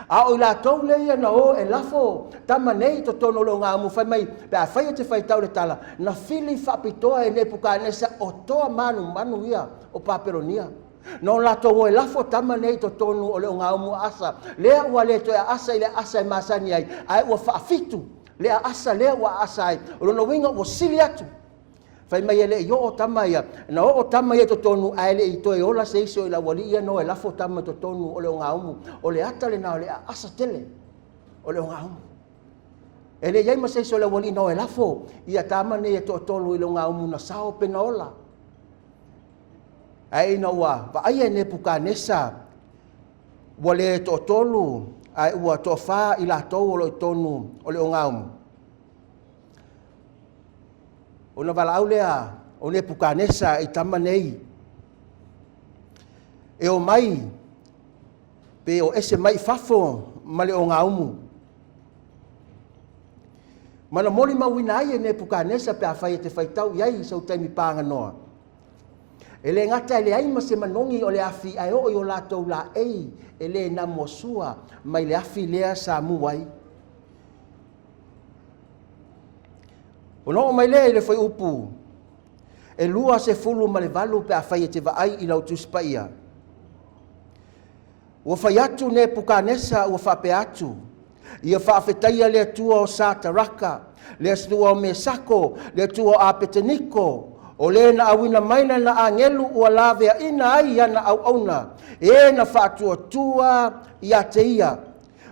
A o ila tau le ia na o e lafo. Tama nei to tonu le o ngā umu whai mai. Pe a whai te whai tau le tala. Na fili whapitoa e ne pukanesa o toa manu ia o paperonia. No lato o lafo tama nei to tonu o le ngā umu asa. Lea ua le to e asa i le asa i masani ai. Ai ua whaafitu. Lea asa lea ua asa ai. O lono winga ua sili atu. Whai mai ele i o tama ia. Na o tama ia to tonu ai le i to e ola se iso i la wali ia no e lafo tama to tonu o le ngā umu. O le ata le nao le asa tele. O le ngā umu. Ele iai ma se iso le wali no e lafo. Ia tama nei e to tonu i le ngā umu na sao pena ola. Ai na ua, pa ai ne pukanesa wale to tolu ai ua to fa i la tau o le tonu o le ngaumu. Ona wala au lea o ne pukanesa i tama nei. E o mai, pe o ese mai fafo ma le o ngaumu. Mana moli mawina ai ne pukanesa pe a whai te whaitau iai sau taimi pānga noa. Ele ngata ele ai ma se manongi o le afi ai o i o latou la ei ele na mosua mai le afi lea sa muai. Ono mai le foi upu. E lua se fulu ma le valu pe a whai te vaai i lau tuspa ia. Ua whai atu ne pukanesa ua whape atu. Ia whaafetaia le atua o Sataraka, le atua o Mesako, le atua o Apeteniko. O le na awina maina na angelu ua lavea ina ai ana au auna. E na whaatua tua ia te ia.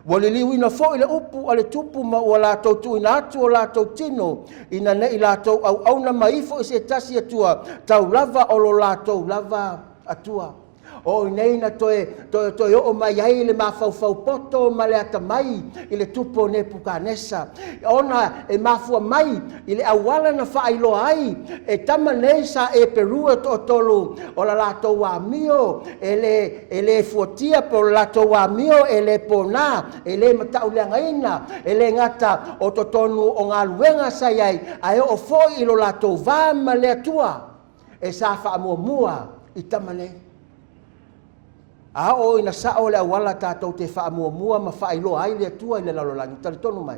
Waliliu ina fo ile upu ale tupu ma ua lātou tu ina atu o lātou tino. Ina ne i lātou au auna maifo i se tasi atua. Tau lava o lo lātou lava atua. O nei na toe o mai ai le mawhau poto ma le ata mai i le tupo ne pukanesa. Ona e mafua mai i le awala na whailo ai e tama nei sa e perua to tolu o la lato wa mio e le fuatia po la lato wa mio e le pona e le matau le ngaina e le ngata o to tonu o ngā luenga sai ai ai o foi i lo lato va ma le atua e sa wha mua i tama nei. A ina sa o le awala tātou te wha mua ma wha ilo ai le atua i le lalolangi. Tari tonu mai.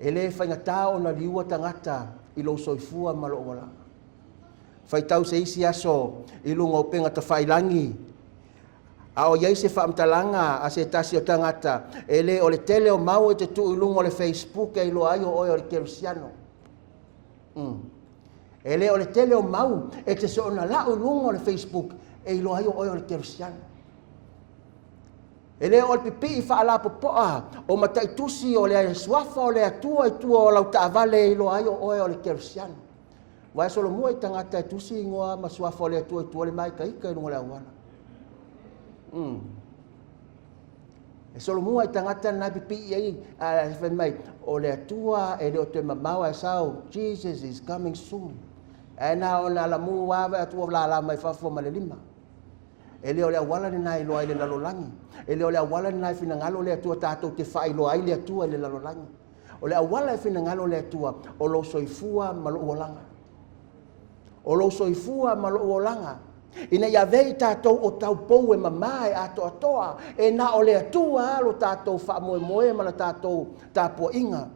E le whaingatā o na liua tangata I lo soifua ma lo wala. Whaitau se isi aso I lunga o penga ta whailangi. A o iei se whaamtalanga a se tasi o tangata. E le o le tele o mau e te tu I lunga o le Facebook e ilo ai o oi o le kerisiano. E le o le tele o mau e te so na la o lunga o le Facebook e ilo ai o oi o le kerisiano. E le o le pipi I whaala popoa o matai tusi o le suafa o le atua I tua o lau taavale I lo ai o oi o le kerisiano. Wai solo mua I tangata e tusi ingoa ma suafa o le atua I tua le mai ka ika I lunga le awana. E solo mua I tangata na pipi ai mai o le atua e le o te mamawa e sao Jesus is coming soon. E na o na la mua wa atua la mai fafo ma le lima. E leo le awala ni nai loa I le lalolangi. E leo le awala ni nai fina ngalo le atua tātou te whai loa I le atua I le lalolangi. O le awala e fina ngalo le atua o lo soifua ma lo uolanga. O lo soifua ma lo uolanga. Ina ia vei tātou o tau pou e mamae ato atoa. E na o le atua alo tātou wha moe moe ma la tātou tāpua inga.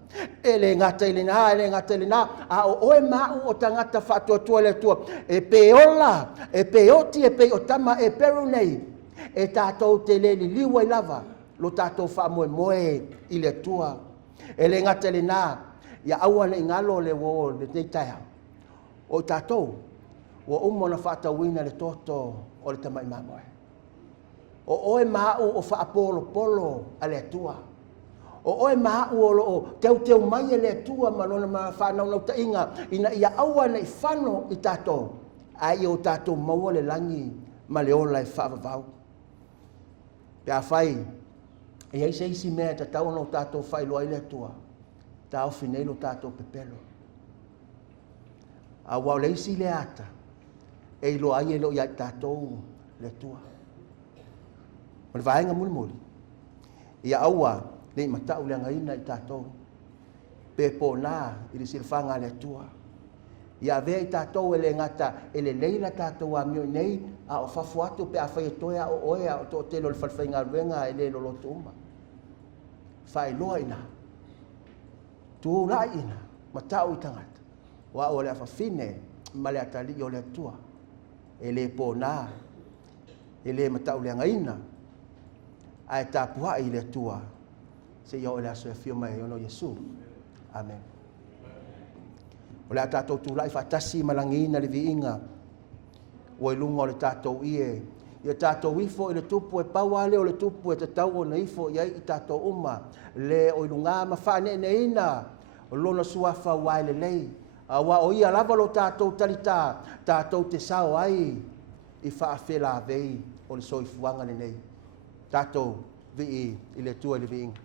E le ngata ili nā, a o oe mau o tangata wha atua le atua. E pe ola, e pe oti, e pe otama, e peru nei. E tātou te le Liuliu ai lava. Lo tātou wha moe moe I le atua. E le ngata ili nā, ia aua le ingalo le wo le teitaia. O tātou. Wa umo na whaatawina le toto o le tamai mamoe. O oe mau o whaapolo polo a le atua. O oe mau o teu mai e le atua manona ma whanau nau ta inga. Ina ia aua na I whano I tātou. Ai o tātou maua le langi ma le ola I whaavavau. Pea whai, e eise isi mea ta tau no tātou whai loa I le atua. Tau finelo tātou pepelo. A wau le isi le ata. E ilo ai e lo ia tātou le tua. O le vaenga muli. Ia aua le matau le angaina I tātou. Pe pōnā I le silfanga le tua. Ia vea I tātou e le ngata e le leila tātou a mio nei a o fafu atu pe a whai e toea o oea o tō telo le whalwhainga ruenga e le loloto uma. Whai loa ina. Tu la ina. Matau I tangata. Wa o le a whawhine ma le atali o le tua. E le pōnā, e le matau le angaina, a e tāpua I le tua, se iau e le aso e fio mai ono Yesu. Amen. O le a tātou tūlai whaatasi malangina le viinga, o e lunga o le tātou ie, I tātou ifo I le tupu e pawale o le tupu e tatau o na ifo I tātou uma, le o I lunga ma whaane neina, o lona suafa wai le lei, wa o ia lava lo tātou talita, tātou te sao ai I whaafela vei o le soifuanga le nei. Tātou vi I le tua le viing.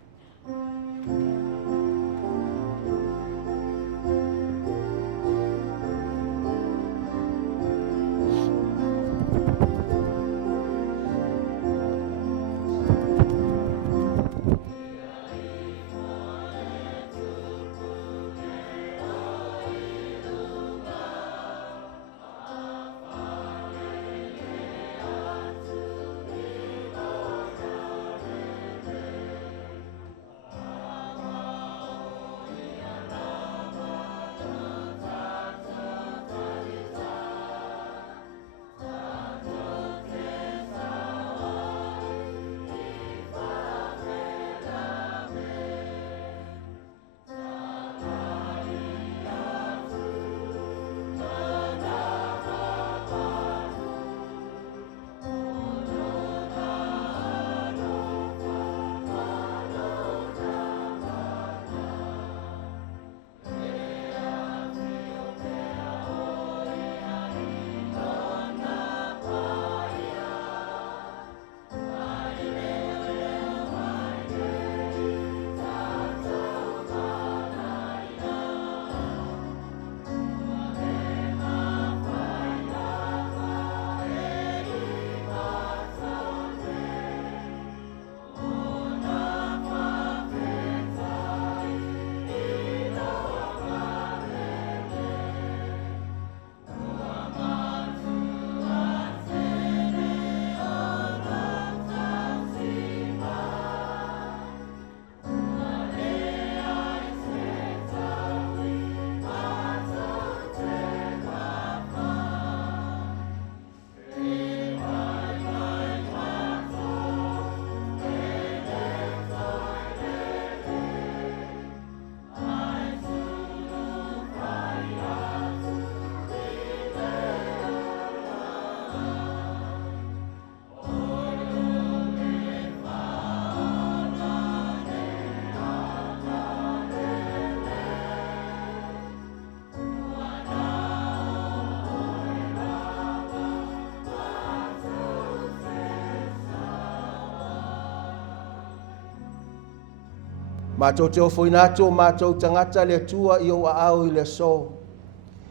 Mātou te ofo inato, mātou tangata le tua i o au i le so.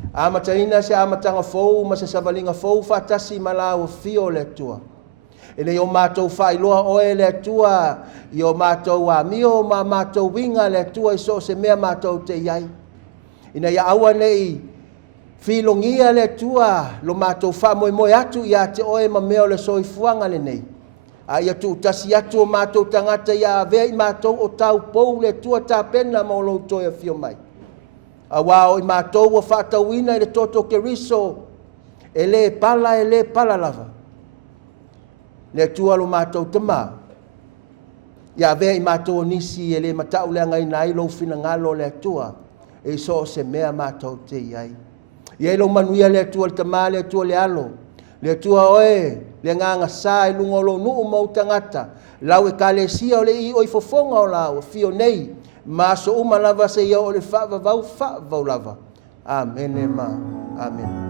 Amataina se amatanga fou, ma se savalinga fou, whatasi malawa fio le tua. Ene o mātou whailoa oe le tua, i o mātou a mio, ma mātou winga le tua, i so se mea mātou te iai. Ina ia aua nei, filongia le tua, lo mātou whamoe atu, ia te oe ma meo le soifuanga le nei. A ia tu tasi atu o mātou tangata ia vea i mātou o tau pou le tua tā pena ma o lo toia fio mai. A wao i mātou o whatauina i le toto ke riso, e le pala lava. Le tua lo mātou tama. Ia vea i mātou o nisi e le matau le angai nai lo fina ngalo le tua, e so se mea mātou te iai. Ia lo manuia le tua le tama, le tua le alo. Le tua oe, le nganga sa e lungo lo nuu mau tangata. Lau e kalesia o le i oi fofonga o lau, fio nei. Maso umalava se ia o le wha vau lava. Amen e ma. Amen.